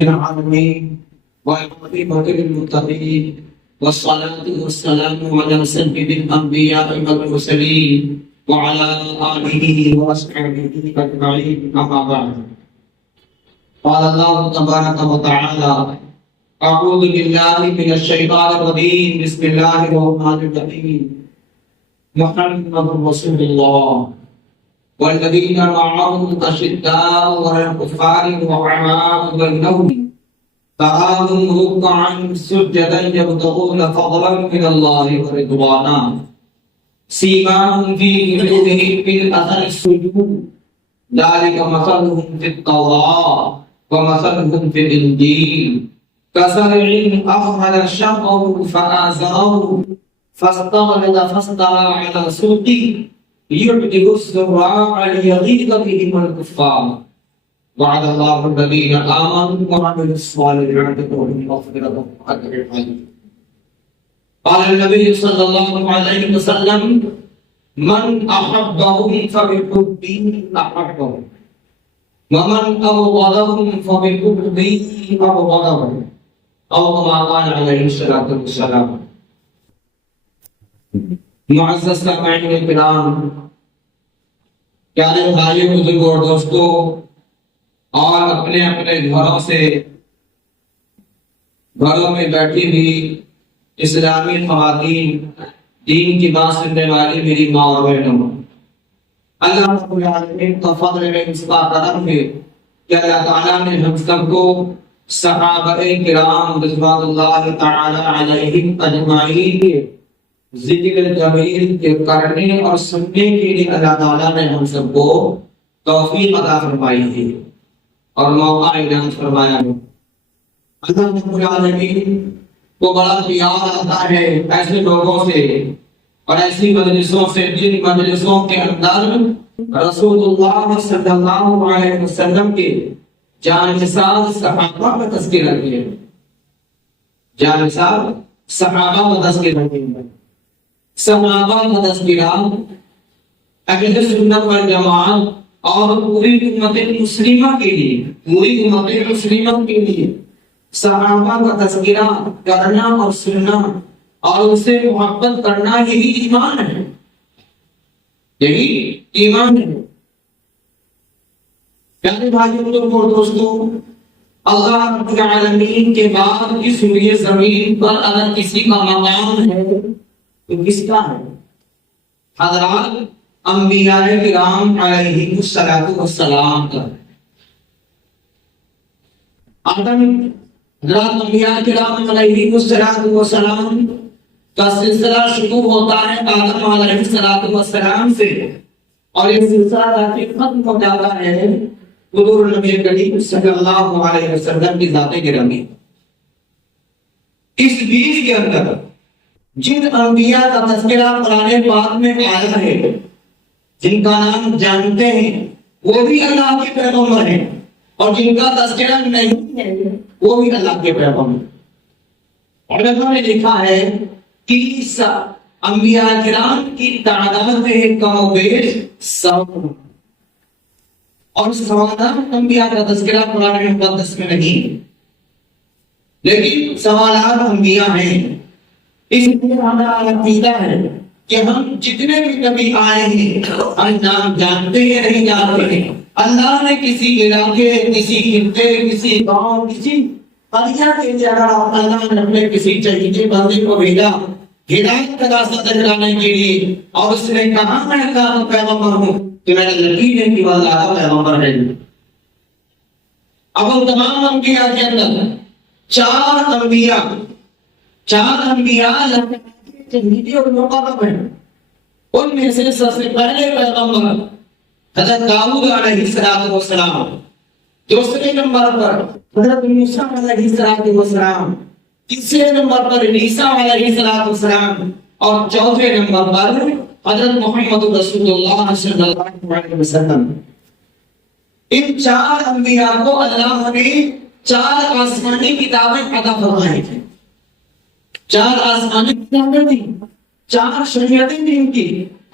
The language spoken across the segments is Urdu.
العالمين والعاقبة للمتقين والصلاة والسلام على سيد الأنبياء والمرسلين وعلى آله وأصحابه أجمعين أما بعد. قال الله تبارك وتعالى: أعوذ بالله من الشيطان الرجيم. بسم الله الرحمن الرحيم. محمد رسول الله والذين معه أشداء على الكفار رحماء بينهم تراهم ركعا سجدا يبتغون فضلا من الله ورضوانا سيماهم في وجوههم من أثر السجود ذلك مثلهم في التوراة ومثلهم في الإنجيل كزرع أخرج شطأه فآزره فاستغلظ فاستوى على سوقه يعجب الزراع ليغيظ بهم الكفار وعد الله الذين آمنوا وعملوا الصالحات لهم مغفرة وأجر عظيم. قال النبي صلى الله عليه وسلم: من أحبهم فبحبه أحبهم ومن أبغضهم فببغضه أبغضهم أو كما قال عليه الصلاة والسلام. معزز سامعین کرام، پیارے بھائیوں، بزرگوں اور دوستوں، اور اپنے اپنے گھروں میں بیٹھی ہوئی اسلامی خواتین، دین کی بات سننے والی میری ماں اور بہنوں، اللہ رب العالمین کا فضل ہے، اس کا کرم ہے کہ اللہ تعالیٰ نے ہم سب کو صحابہ کرام رضوان اللہ تعالی علیہم اجمعین کے ذکر جمیل کے کرنے اور سننے کے لیے اللہ تعالیٰ نے ہم سب کو توفیق عطا فرمائی ہے اور موقع عنایت فرمایا ہے۔ اللہ رب العالمین کو بڑا پیار آتا ہے ایسے لوگوں سے اور ایسی مجلسوں سے جن مجلسوں کے اندر رسول اللہ صلی اللہ علیہ وسلم کے جانثال صحابہ کا تذکرہ کیا ہے، جانثال صحابہ کا تذکرہ کیا ہے۔ صحابہ کا تذکرہ اہل سنت والجماعت اور پوری امت مسلمہ کے لیے صحابہ کا تذکرہ کرنا اور سننا اور ان سے محبت کرنا یہی ایمان ہے، یہی ایمان ہے۔ پیارے بھائیوں اور دوستوں، اللہ رب العالمین کے بعد اس روئے زمین پر اگر کسی کا مقام ہے تو کس کا ہے؟ حضرات انبیاء کرام علیہ السلام کا۔ آدم حضرات انبیاء کرام علیہ السلام کا سلسلہ شروع ہوتا ہے آدم علیہ السلام سے، اور یہ سلسلہ ختم ہو جاتا ہے حضور نبی کریم صلی اللہ علیہ وسلم کی ذات گرامی۔ اس بیچ کے اندر جن انبیاء کا تذکرہ قرآن پاک میں آیا ہے، جن کا نام جانتے ہیں، وہ بھی اللہ کے پیغمبر ہیں، اور جن کا تذکرہ نہیں ہے وہ بھی اللہ کے پیغمبر۔ اور اللہ نے لکھا ہے کہ انبیاء کرام کی تعداد ہے کم و بیش 100، اور سوالات انبیاء کا تذکرہ قرآن مقدس میں نہیں، لیکن سوالات انبیاء ہیں۔ اس لیے ہمارا عقیدہ ہے کہ ہم جتنے بھی نبی آئے ہیں ہم نام جانتے ہیں نہیں جانتے ہیں، اللہ نے کسی علاقے، کسی خطے، کسی گاؤں، کسی قريہ کے جگہ اللہ نے اپنے کسی چہیتے بندے کو بھیجا ہدایت کا راستہ دکھانے کے لیے، اور اس نے کہا میں اللہ کا پیغمبر ہوں، تو میرا یقین ہے کہ وہ اللہ کا پیغمبر ہے۔ اب ان تمام انبیاء کے اندر چار انبیاء اللہ کے چہیتے اور مقرب ہیں۔ ان میں سے سب سے پہلے پیغمبر حضرت داؤد علیہ السلام، دوسرے نمبر پر حضرت موسیٰ علیہ السلام، تیسرے نمبر پر عیسیٰ علیہ السلام، اور چوتھے نمبر پر حضرت محمد رسول اللہ صلی اللہ علیہ وسلم۔ ان چار انبیاء کو اللہ نے چار آسمانی کتابیں عطا فرمائی تھیں، چار آسمانی کتابیں تھیں، چار شریعتیں تھیں ان کی۔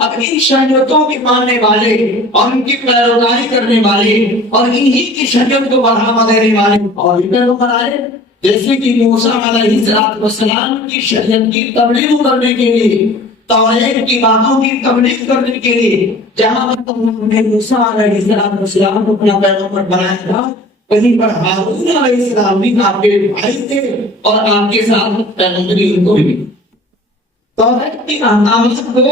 اب ان شریعتوں کے ماننے والے اور ان کی پیروکاری کرنے والے اور انہی کی شریعت کو بڑھاوا دینے والے اور بھی پیروکار آئے، جیسے کہ موسیٰ علیہ السلام کی شریعت کی تبلیغ کرنے کے لیے، توحید کی باتوں کی تبلیغ کرنے کے لیے جہاں اللہ نے موسیٰ علیہ السلام کو اپنا پیغمبر بنایا تھا، کہیں پر ہارون علیہ السلام بھی آپ کے بھائی تھے اور آپ کے ساتھ پیغمبری ان کو بھی توحید کی احکامات کو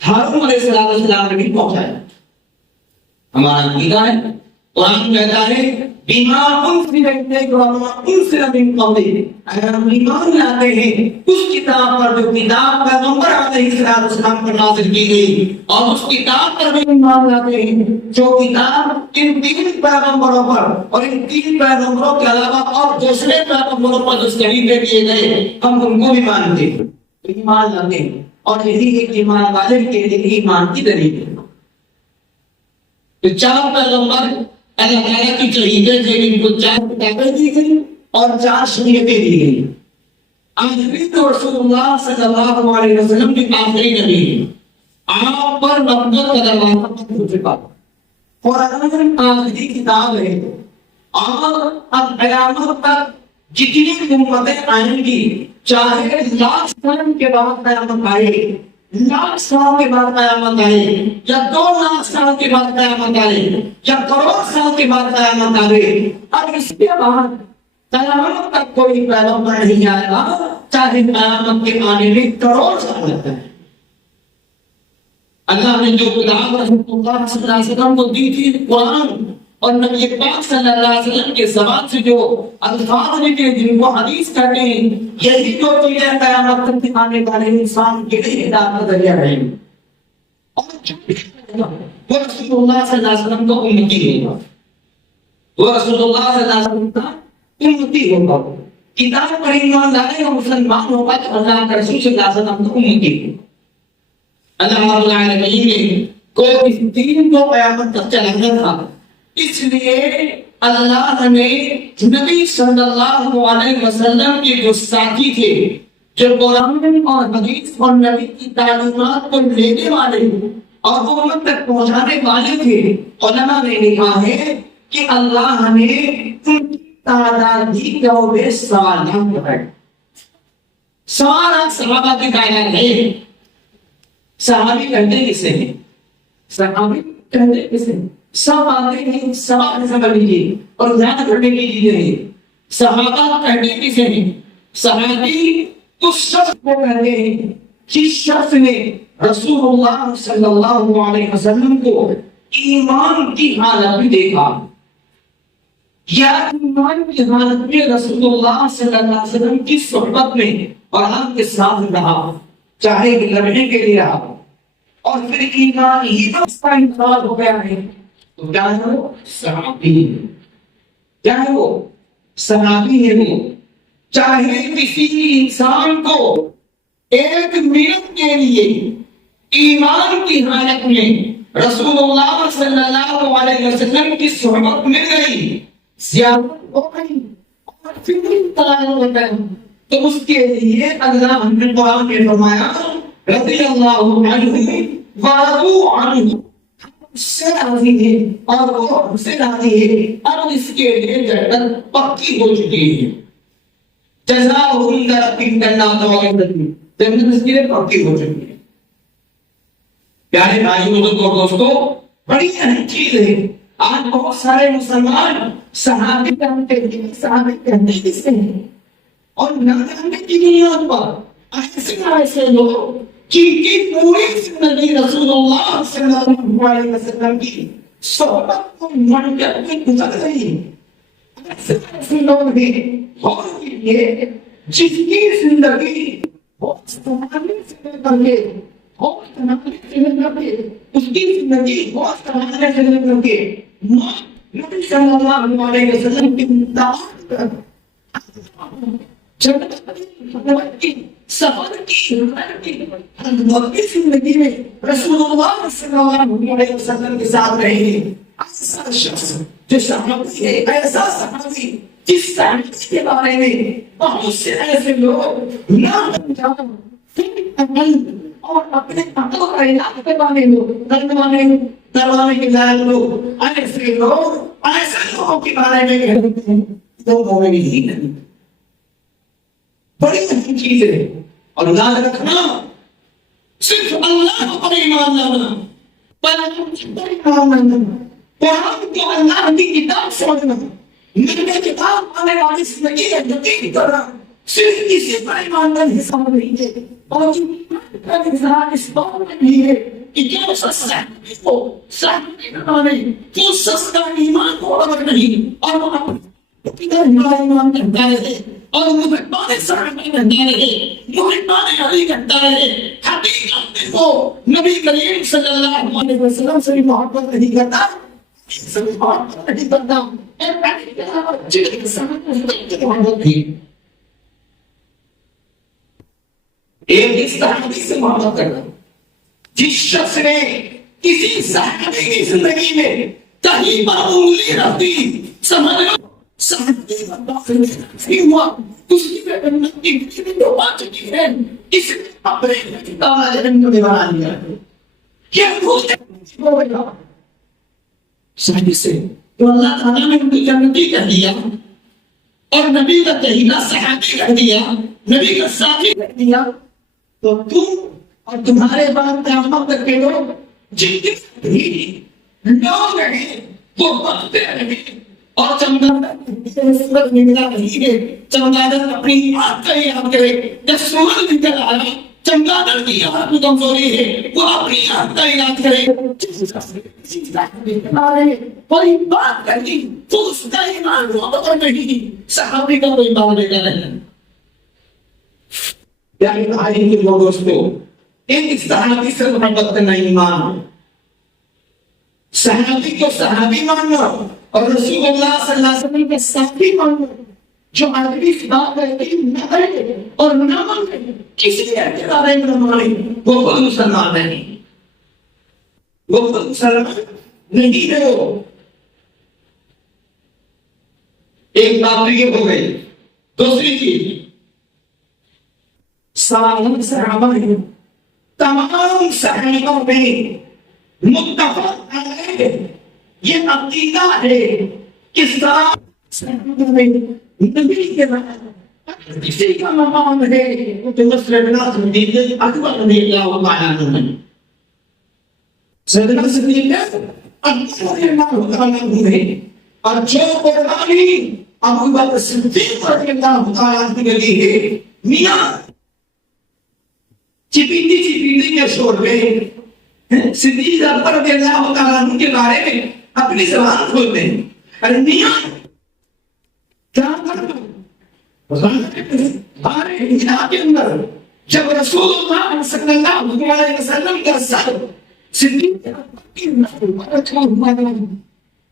ہارون علیہ السلام نے بھی پہنچایا۔ ہمارا عقیدہ ہے، قرآن کہتا ہے بما انزل الیک وما انزل من قبلک، اگر ہم ایمان لاتے ہیں اس کتاب پر جو کتاب پیغمبر علیہ السلام پر نازل کی گئی، اور اس کتاب پر بھی ایمان لاتے ہیں جو کتاب ان تین پیغمبروں پر اور ان تین پیغمبروں کے علاوہ اور دوسرے پیغمبروں پر جو صحیفے دیے گئے ہم ان کو بھی مانتے ہیں، ایمان لاتے ہیں، اور یہی ایک ایمان والے کے لیے ایمان کی دلیل ہے۔ تو چار پیغمبر اللہ تعالیٰ کی شریعتیں تھے، ان کو چار کتابیں دی گئی اور چار شریعتیں دی گئی۔ آخری تو رسول اللہ صلی اللہ علیہ وسلم کی آخری نبی ہے، آپ پر نبوت کا دروازہ بند ہو چکا، قرآن آخری کتاب ہے، اور اب قیامت تک جتنی امتیں آئیں گی، چاہے لاکھ سال کے بعد قیامت آئے، لاکھ سال کے بعد قیامت آئے، یا 2 لاکھ سال کے بعد قیامت آئے، یا کروڑ سال کے بعد قیامت آئے، اب اس کے بعد قیامت تک کوئی پیغمبر نہیں آئے گا، چاہے قیامت کے آنے میں کروڑ سال لگتا ہے۔ اللہ نے جو کتاب رسول اللہ صلی اللہ علیہ وسلم کو دی تھی، قرآن، اور نبی پاک صلی اللہ علیہ وسلم کے زبان سے جو الفاظ نکلے جن کو حدیث کہتے ہیں، یہی جو چیزیں قیامت تک آنے والے انسان کے لیے ہدایت کا ذریعہ رہیں گی، اور وہ رسول اللہ صلی اللہ علیہ وسلم کو امتی ہوگا، وہ رسول اللہ صلی اللہ علیہ وسلم کا امتی ہوگا، کتاب پر ایمان لائے اور مسلمان ہوگا تو اللہ کے رسول صلی اللہ علیہ وسلم کو امتی ہوگا۔ اللہ رب العالمین نے کوئی اس دین کو قیامت تک چلانا تھا، اس لیے اللہ نے نبی صلی اللہ علیہ وسلم کے جو ساتھی تھے، جو قرآن اور حدیث اور نبی کی تعلیمات کو لینے والے اور امت تک پہنچانے والے تھے، علماء نے لکھا ہے کہ اللہ نے ان کی تعداد ہی 24 سوالات بتائے۔ سوالات صحابہ کی تعداد ہے۔ صحابی کہتے کسے ہیں؟ صحابی کہتے کسے ہیں؟ سب آتے ہیں، سب سمجھ لیجیے اور زیادہ کرنے کی چیزیں ہیں۔ صحابہ کہتے کسے ہیں؟ صحابی اس شخص کو کہتے ہیں جس شخص نے رسول اللہ صلی اللہ علیہ وسلم کو ایمان کی حالت میں دیکھا، یا ایمان کی حالت میں رسول اللہ صلی اللہ علیہ وسلم کی صحبت میں اور آپ کے ساتھ رہا، چاہے لمحے کے لیے رہا، اور پھر ایمان ہی تو اس کا انتقال ہو گیا ہے، تو کیا ہے وہ صحابی ہے؟ کیا ہے وہ صحابی ہے؟ وہ چاہے کسی انسان کو 1 منٹ کے لیے ایمان کی حالت میں رسول اللہ صلی اللہ علیہ وسلم کی صحبت مل گئی، زیارت ہو گئی اور پھر انتقال ہو گیا، تو اس کے لیے اللہ نے قرآن میں فرمایا رضی اللہ عنہ ورضوا عنہ، اس سے راضی ہے اور وہ ہم سے راضی ہے، اور اس کے لیے جنت پکی ہو چکی ہے، جزاؤہم جنات جنت اس کے لیے پکی ہو چکی ہے۔ پیارے بھائیوں اور دوستوں، بڑی اہم چیز ہے، آج بہت سارے مسلمان صحابی کہتے ہیں، صحابی کہتے کسے ہیں، اور نہ جاننے کی بنیاد پر ایسے لوگ جن کی پوری زندگی رسول اللہ صلی اللہ علیہ وسلم کی صحبت کو من کر کے گزر رہی، ایسے لوگ ہیں اور یہ جس کی زندگی بہت سنانے سے کر کے بہت سنانے سے کر کے اس کی زندگی بہت سنانے سے کر کے نبی صلی اللہ علیہ وسلم کی مطابق سفر کی زندگی میں رسول اللہ صلی اللہ علیہ وسلم کے ساتھ رہے ہیں، ایسا شخص جو صحابی ہے، ایسا صحابی جس صحابی کے بارے میں بہت سے ایسے لوگ نہ جانا پھر عمل اور اپنے عقل کا علاج کروانے لو، کروانے کے لائق لوگ، ایسے لوگوں کے بارے میں کہتے ہیں تو مومن ہی نہیں. بڑی اہم چیز ہے. اور یاد رکھنا صرف اللہ پر ایمان لانا، قرآن کو اللہ کی کتاب سمجھنا، میرے کتاب آنے والی زندگی کا یقین کرنا، صرف اسی پر ایمان کا حصہ نہیں ہے. اور انسان اس بات میں بھی ہے کہ جو سستا کو صحیح بنانے، جو سستا ایمان کو الگ نہیں، اور وہ ایمان کرتا رہے اور محبان صحابہ کرتا رہے، محبان علی کرتا رہے، حقیقت میں وہ نبی کریم صلی اللہ علیہ وسلم سے محبت نہیں کرتا، سے محبت نہیں کرتا، ایک صحابی سے محبت کرنا. جس شخص نے کسی صحابی کی زندگی میں کہیں پر انگلی رکھتی، سمجھ لو صحابی کا داخل نہیں ہوا، اس کی جنت کی جو بات چکی ہے، اس نے اپنے کتاب جنت میں بنا لیا. کیا وہ صحابی سے تو اللہ تعالیٰ نے ان کو جنتی کہہ دیا، اور نبی کا کہینا صحابی کہہ دیا، نبی کا ساتھی کہہ دیا، تو تم اور تمہارے بعد قیامت تک کے لوگ جتنے بھی لوگ ہیں وہ بڑھتے رہیں اور چمگادر نکلا نہیں ہے. چمگادر اپنی آنکھ کا یاد کرے، جب سورج نکل آیا چمگادر کی آنکھ میں کمزوری ہے، وہ اپنی آنکھ کا یاد کرے. کوئی بات کرنی تو اس کا ایمان وہ نہیں، صحابی کا کوئی بات نہیں کرے. یعنی آئی کے لوگ دوستو، ایک صحابی سے محبت کرنا ایمان، صحابی کو صحابی ماننا اور رسول اللہ صلی اللہ علیہ وسلم کے ساتھی ماننا. جو آدمی خدا کرے نہ کرے اور نہ مانے، کسی اعتبار میں نہ مانے، وہ خود مسلمان نہیں، وہ خود مسلمان نہیں ہے. وہ ایک بات تو یہ ہو گئی. دوسری چیز سوال صحابہ ہیں، تمام صحابہ میں متفق ہے، یہ عقیدہ ہے کہ صحابہ میں نبی کے بعد کسی کا مقام ہے تو سیدنا صدیق اکبر رضی اللہ تعالیٰ عنہ، سیدنا صدیق اکبر رضی اللہ تعالیٰ عنہ ہے. اور جو قربانی ابو بکر صدیق رضی اللہ تعالیٰ عنہ کے لیے میاں چپیٹی کے شور میں صدیق اکبر رضی اللہ تعالیٰ عنہ کے بارے میں اپنی زبان کھولتے ہیں. ارے میاں کیا کرنا ہمارے انجاب کے اندر جب رسول اللہ صلی اللہ علیہ وسلم کا سر صدیق اکبر کی رکھا ہوا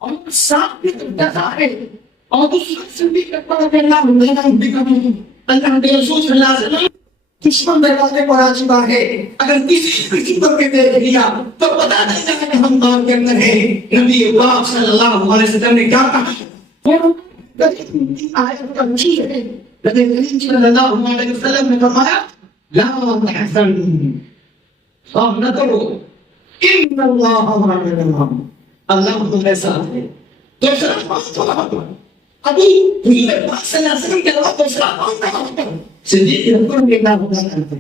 اور ساتھ میں دکھائے اور اس صدیق اکبر رضی اللہ عنہ اللہ کے رسول صلی اللہ علیہ وسلم دشمن دروازے پر آ چکا ہے. اگر کسی پر کے دیکھ لیا تو پتا نہیں لگا کہ ہم کام کے اندر ہیں. نبی پاک صلی اللہ علیہ وسلم نے کیا کہا؟ آیت کا مشیر ہے، نبی کریم صلی اللہ علیہ وسلم نے فرمایا لا تحزن، خوف نہ کرو، ان اللہ معنا، اللہ تمہارے ساتھ ہے. دوسرا بات ابھی پاک صلی اللہ علیہ وسلم کے علاوہ دوسرا کون تھا؟ صدیق اکبر رضی اللہ تعالیٰ عنہ.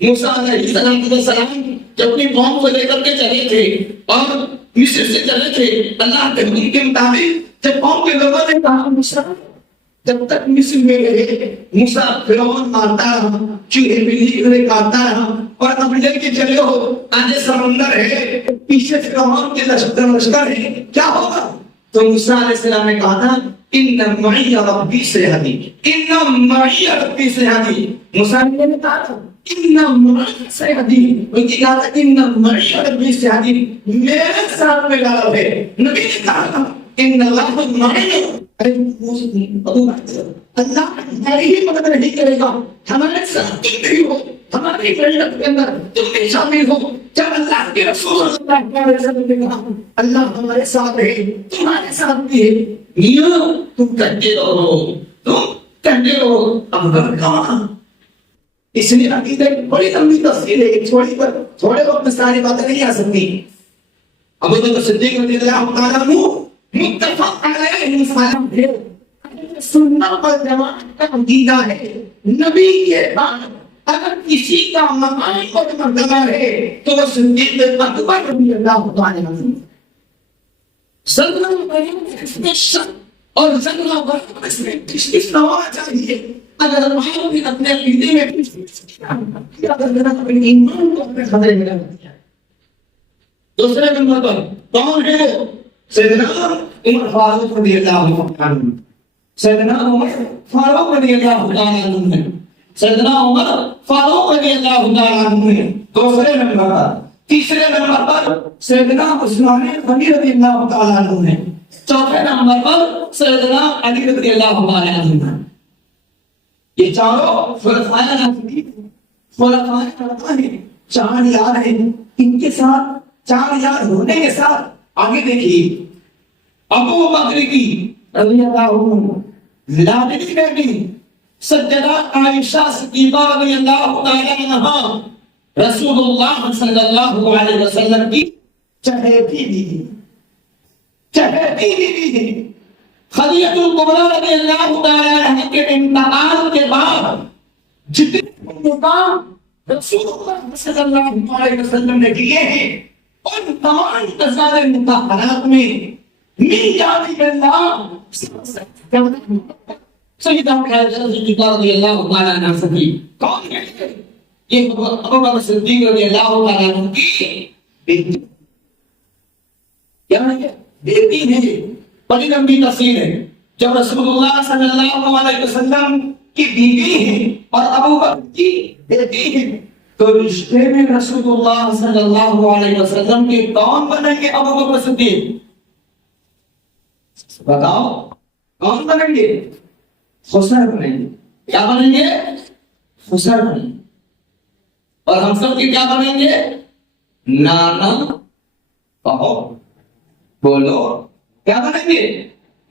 موسیٰ علیہ السلام جب اپنی قوم کو لے کر کے چلے تھے اور مصر سے چلے تھے اللہ کے حکم کے مطابق، جب قوم کے لوگوں نے کہا موسیٰ جب تک مصر میں رہے، موسیٰ فرعون مارتا رہا، چوہے بلی کاٹتا رہا، اور اب لے کے چلے ہو آگے سمندر ہے، پیچھے فرعون کے لشکر ہے، کیا ہوگا؟ تو موسیٰ علیہ السلام نے کہا تھا ان معی ربی سیہدی، ان معی ربی سیہدی. موسیٰ نے کہا تھا ان معی سیہدی، ان کی کہا تھا ان معی ربی سیہدی، میرے ساتھ میں لڑو ہے. نبی نے کہا تھا ان اللہ معی، اللہ ہماری ہی مدد نہیں کرے گا، ہمارے ساتھ تم بھی ہو، ہماری ملت کے اندر تم بھی شامل ہو. جب اللہ کے رسول صلی اللہ علیہ وسلم نے کہا اللہ ہمارے ساتھ ہے، تمہارے ساتھ بھی ہے، میاں تم کہتے رہو، تم کہتے رہو. اب کہاں اس لیے عقیدہ کی بڑی لمبی تفصیل ہے، تھوڑے وقت میں ساری باتیں نہیں آ سکتی. ابو بکر صدیق رضی اللہ تعالیٰ عنہ متفق علیہ مسلم تھے. سنت والجماعت کا عقیدہ ہے نبی کے بعد اگر کسی کا مقام اور مرتبہ ہے تو وہ صدیق اکبر رضی اللہ تعالیٰ عنہ. اور اس میں ہونا چاہیے اگر ہم بھی اپنے عقیدے میں ایمان کو اپنے خطرے میں ڈال دیا. دوسرے نمبر پر کون ہے؟ سیدنا عمر فاروق رضی اللہ عنہ. سیدنا عمر فاروق رضی اللہ عنہ. سیدنا عمر فاروق رضی اللہ عنہ. دوسرے نمبر پر. تیسرے نمبر پر سیدنا عثمان غنی رضی اللہ تعالیٰ عنہ. چوتھے نمبر پر سیدنا علی رضی اللہ تعالیٰ عنہ. یہ چاروں خلفائے راشدین چار یار ہیں. ان کے ساتھ چار یار ہونے کے ساتھ آگے دیکھیے ابو بکر کی رضی اللہ عنہ لاڈلی بیٹی سیدہ عائشہ صدیقہ رضی اللہ تعالی عنہا رسول اللہ صلی اللہ علیہ وسلم کی چہیتی بیوی خدیجہ الکبریٰ رضی اللہ تعالی عنہا کے انتقال کے بعد جتنے مقام رسول اللہ صلی اللہ علیہ وسلم نے کیے ہیں ان تمام ازواج مطہرات میں من جانب اللہ سیدہ عائشہ صدیقہ رضی اللہ تعالی عنہا سے کون ہے؟ یہ ابو بکر صدیق رضی اللہ تعالی عنہ کی بیٹی. کیا ہے؟ بیٹی ہے. بڑی لمبی تفصیل ہے. جب رسول اللہ صلی اللہ علیہ وسلم کی بیوی ہے اور ابو بکر کی بیٹی ہے تو رشتے میں رسول اللہ صلی اللہ علیہ وسلم کے کون بنیں گے؟ ابو بکر صدیق. بتاؤ کون بنیں گے؟ خسر بنیں گے. کیا بنیں گے؟ خسر بنیں گے. اور ہم سب کے کیا بنیں گے؟ نانا. کہو بولو کیا بنیں گے؟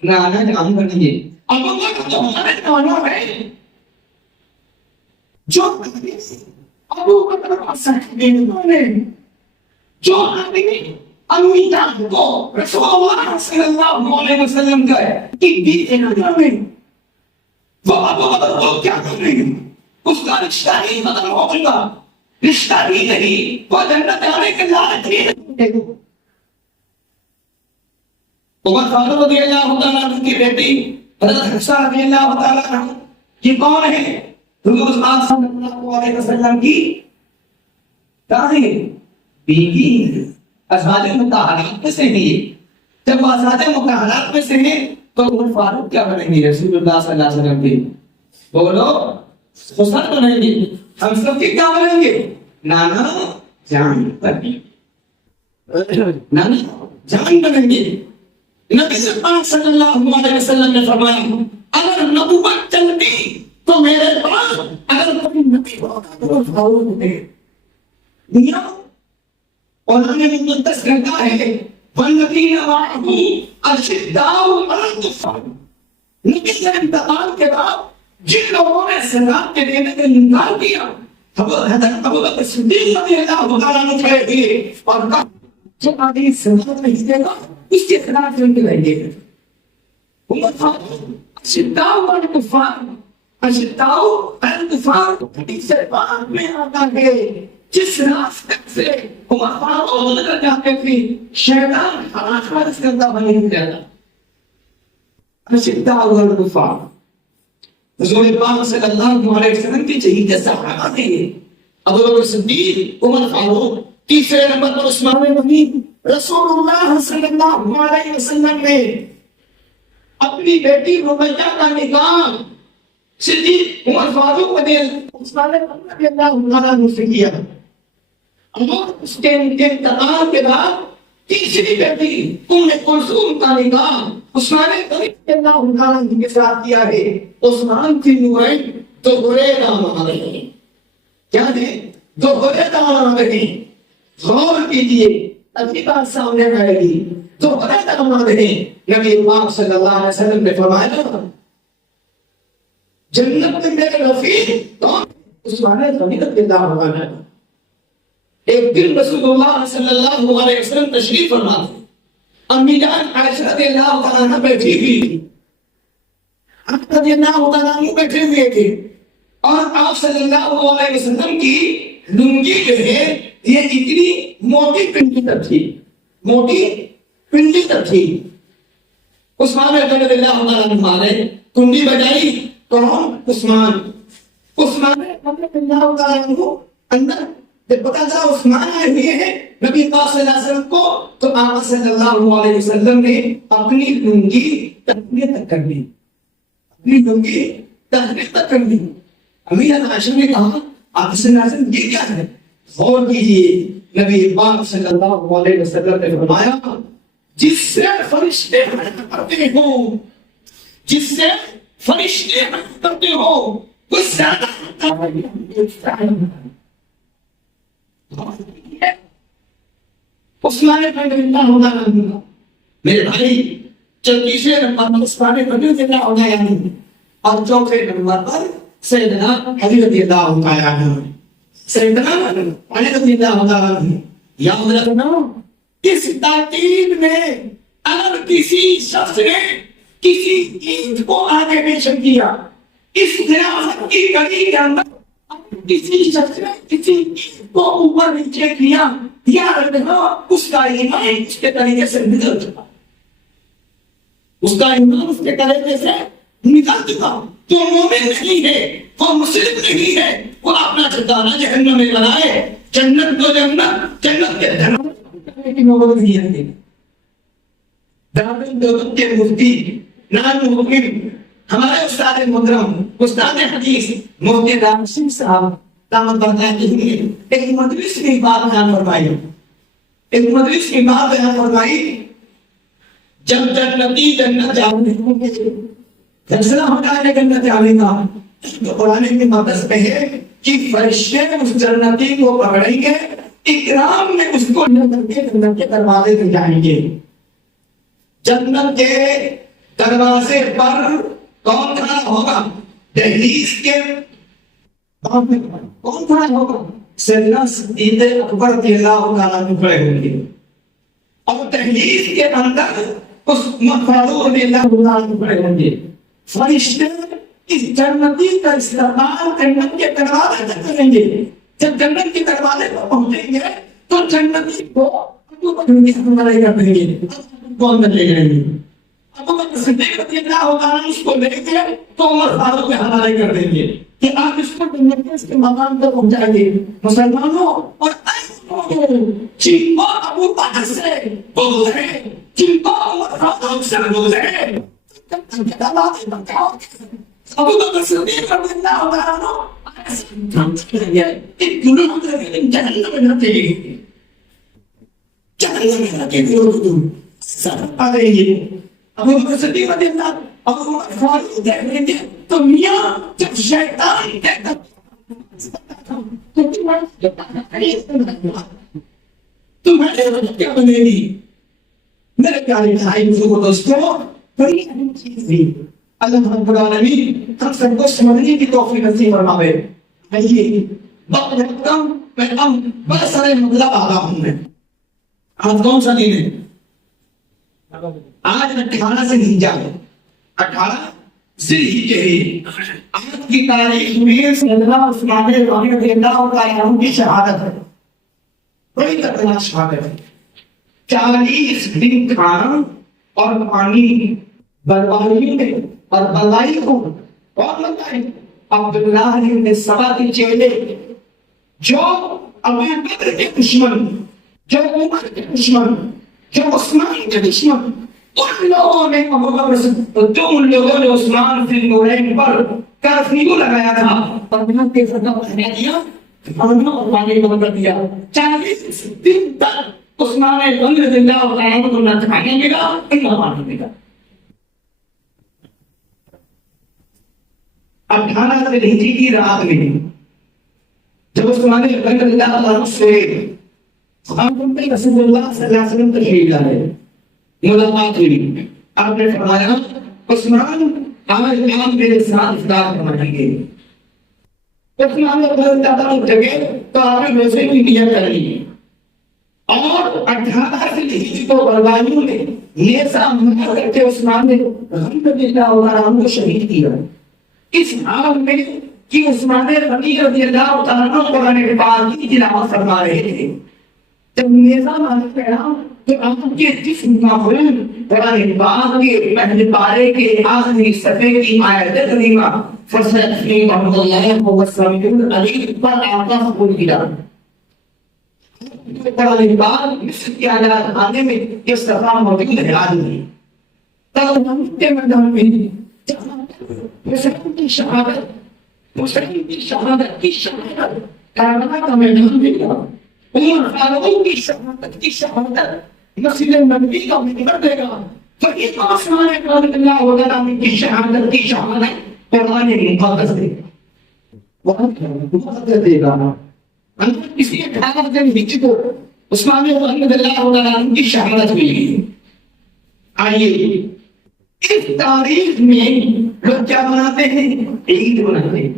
نانا جان بنیں گے. ابو بکر تو ہمارے نانا ہے. جو ابو بکر جو آدمی امی جان کو رسول اللہ صلی اللہ علیہ وسلم کی بیوی میں وہ ابو بکر کو کیا کریں گے؟ اس کا رشتہ ہی ختم ہو گا. رشتہ ہی نہیں وہ جنت آنے کے لالچ نہیں. عمر فاروق رضی اللہ تعالیٰ عنہ کی بیٹی حضرت حفصہ رضی اللہ تعالیٰ عنہ یہ کون ہے؟ حضور صلی اللہ علیہ وسلم کی بیوی ازواج مطہرات میں سے ہے. جب وہ ازواج مطہرات میں سے ہیں تو عمر فاروق کیا بنیں گے؟ رسول اللہ صلی اللہ علیہ وسلم کے بولو خسر بنیں گے. ہم سب کے کیا بنیں گے؟ نانا جان بنیں گے. نانا جان بنیں گے. نبی صلی اللہ علیہ وسلم نے فرمایا اگر نبوت چلتی تو میرے پاس اگر کوئی نبی ہوگا دنیا قرآن مقدس کہتا ہے والذین معه اشداء علی الکفار. نبی کے انتقال کے بعد جن لوگوں نے زکات کے دینے کا انکار کیا حضرت ابو بکر صدیق رضی اللہ تعالیٰ عنہ کھڑے ہوئے اور کہا جو آدمی زکات نہیں دے گا اس کے خلاف جنگ لڑیں گے. عمر فاروق اشداء علی الکفار اشداء علی الکفار حدیث پاک میں آتا ہے جس راستے سے عمر فاروق نکل جاتے تھے شیطان خارج کرتا بھائی نہیں جاتا. اشداء علی الکفار حضور پاک صلی اللہ علیہ وسلم کی شہید صحابہ تھے ابو بکر صدیق عمر فاروق. تیسرے نمبر پر عثمان غنی. رسول اللہ صلی اللہ علیہ وسلم نے اپنی بیٹی رقیہ کا نکاح صدیق عمر فاروق عثمان رضی اللہ عنہ سے کیا. اور اس کے انتقال کے بعد تیسری بیٹی ام کلثوم کا نکاح عثمان رضی اللہ عنہ کے ساتھ کیا ہے. عثمان کی نورین تو برے نام آ رہے ہیں. کیا ہے؟ دو برے نام آ رہے ہیں. غور کیجیے ابھی بات سامنے آئے گی. تو برے نام آ رہے ہیں. نبی پاک صلی اللہ علیہ وسلم نے فرمایا جنت میں میرے رفیق کون؟ عثمان غنی رضی اللہ عنہ ایک دن رسول اللہ صلی اللہ علیہ وسلم تشریف فرما تھے. امی جان عائشہ رضی اللہ تعالیٰ عنہ بیٹھی ہوئی تھی, آپ رضی اللہ تعالیٰ عنہ بیٹھے ہوئے تھے, اور آپ صلی اللہ علیہ وسلم کی لنگی جو ہے یہ اتنی موٹی پنڈی تک تھی, موٹی پنڈی تک تھی. عثمان رضی اللہ تعالیٰ عنہ نے کنڈی بجائی. کون؟ عثمان. عثمان رضی اللہ تعالیٰ عنہ اندر جب پتا تھا عثمان آئے ہوئے ہیں نبی پاک صلی اللہ علیہ وسلم کو, تو آقا صلی اللہ علیہ وسلم نے اپنی لنگی تہنیے تک کر لی, اپنی لنگی تہنیے تک کر لی. امیر عائشہ نے کہا آپ صلی اللہ علیہ وسلم یہ کیا ہے؟ غور کیجیے, نبی پاک صلی اللہ علیہ وسلم نے فرمایا جس سے فرشتے کرتے ہو, جس سے فرشتے کرتے ہو اس زیادہ عثمان رضی اللہ عنہ. میرے بھائی تیسرے نمبر پر عثمان رضی اللہ عنہ اور چوتھے نمبر پر سیدنا علی رضی اللہ عنہ. سیدنا علی رضی اللہ عنہ یاد رکھنا اس ترتیب میں اگر کسی شخص نے کسی عید کو آگے پیش کیا, اس خلافت کی گلی کے اندر کسی شخص نے کسی عید کو اوپر نیچے کیا, یاد رکھنا اس کا ایمان اس کے طریقے سے نکل چکا, اس کا ایمان اس کے طریقے سے نکل چکا. تو مومن نہیں ہے, وہ مسلم نہیں ہے, وہ اپنا ٹھکانہ جہنم میں بنائے. جنت تو جنت, جنت کے جنت کی نوبت نہیں ہے. دارالعلوم کے مفتی نام مقیم ہمارے استاد محترم استاد حدیث مفتی رام سنگھ صاحب دامت برکاتہ نے ایک مجلس کی بات بیان فرمائی, ایک مجلس کی بات بیان فرمائی. جب جنتی جنت جانے گے, فیصلہ ہوتا ہے جنت جانے کا, تو قرآن کی مقدس میں ہے کہ فرشتے اس جنتی کو پکڑیں گے, اکرام میں اس کو جنت کے دروازے پہ جائیں گے. جنت کے دروازے پر کون کھڑا ہوگا؟ دہلیز کے کون کھڑا ہوگا؟ سیدنا صدیق اکبر رضی اللہ تعالیٰ عنہ کھڑے ہوں گے, اور دہلیز کے اندر اس فاروق رضی اللہ تعالیٰ عنہ کھڑے ہوں گے. فرشتے اس جنتی کا استقبال جنت کے دروازے تک کریں گے. جب جنت کے دروازے پر پہنچیں گے تو جنتی کو ہمارے گھر دیں گے. کون بنے گے؟ ابو بکر صدیق رضی اللہ عنہ اس کو لے کے تو عمر فاروق کے حوالے کر دیں گے کہ آپ اس کو جنت کے اس کے مقام پر پہنچائیں گے. مسلمانوں اور جن کو ابو بکر سے بغض ہے, جن کو عمر فاروق سے بغض ہے, ابو بکر صدیق رضی اللہ عنہ ایک گناہ کرے جہنم میں رکھے گی, جہنم میں رکھے گی, سر پڑے گی. ابو بکر صدیق رضی اللہ ابو بکر فاروق دیکھیں گے تو میاں جب شیطان کہتا تمہارے کیا بنے گی؟ میرے پیارے بھائی بزرگوں دوستوں, بڑی اہم چیز ہے. اللہ رب العالمین ہم سب کو سمجھنے کی توفیق نصیب فرمائے. آئیے وقت رکھتا ہوں, میں اب بڑا سارے مطلب آ رہا ہوں. میں آج کون سا دن ہے؟ آج 18 سے ہجرہ ہے, 18 ذی الحجہ ہے. آج کی تاریخ میں سیدنا عثمان غنی رضی اللہ تعالیٰ عنہ کی شہادت ہے, بڑی تکلیف شہادت ہے. 40 دن کھانا اور پانی بربادی میں اور بلائی کو اور بتائیں. عبداللہ بن سبا کے چیلے جو ابو بکر کے دشمن, جو عمر کے دشمن, جو عثمان کے دشمن, ان لوگوں نے ان لوگوں نے عثمان بن نورین پر کرفیو لگایا تھا اور ان کے فتح ہٹا دیا اور پانی بند کر دیا. 40 دن تک عثمان غنی رضی اللہ عنہ کو نہ کھانے ملا نہ پانی ملا. 18 ذی الحجہ کی رات میں جب عثمان غنی رضی اللہ عنہ سے رسول اللہ صلی اللہ علیہ وسلم تشریف لائے, ملاقات ہوئی. آپ نے فرمایا عثمان آج آپ میرے ساتھ افطار فرمائیں گے. عثمان نے بہت زیادہ جگہ تو آپ نے روزے کی نیت کر لی اور 18 سے ہجری کو بردائیوں نے نیزہ مار کر کے عثمان نے غنی رضی اللہ عنہ کو شہید کیا. اس حال میں کہ عثمان غنی رضی اللہ عنہ قرآن پاک کی تلاوت فرما رہے تھے، جب نیزہ مار پڑا تو آپ کے جسم کا خون قرآن پاک کے پہلے پارے کے آخری صفحے کی آیت کریمہ فَسَيَكْفِيكَهُمُ اللَّهُ وَالسَّمِيعُ الْعَلِيمُ پر آتا خون گرا. قرآن پاک مصر کی آیات آنے میں یہ صفحہ موجود ہے آدمی تب ہم کے میدان میں مسلم کی شہادت کاربلا کا میدان ملا، عمر فاروق کی شہادت مسجد نبوی کا منبر دے گا، فقیر آسمان رضی اللہ عنہ کی شہادت قرآن مقدس دے گا، مقدس دے گا. اس لیے 18 دن ہجری کو عثمان غنی رضی اللہ عنہ کی شہادت ملی. آئیے اس تاریخ میں لوگ کیا مناتے ہیں؟ عید مناتے ہیں.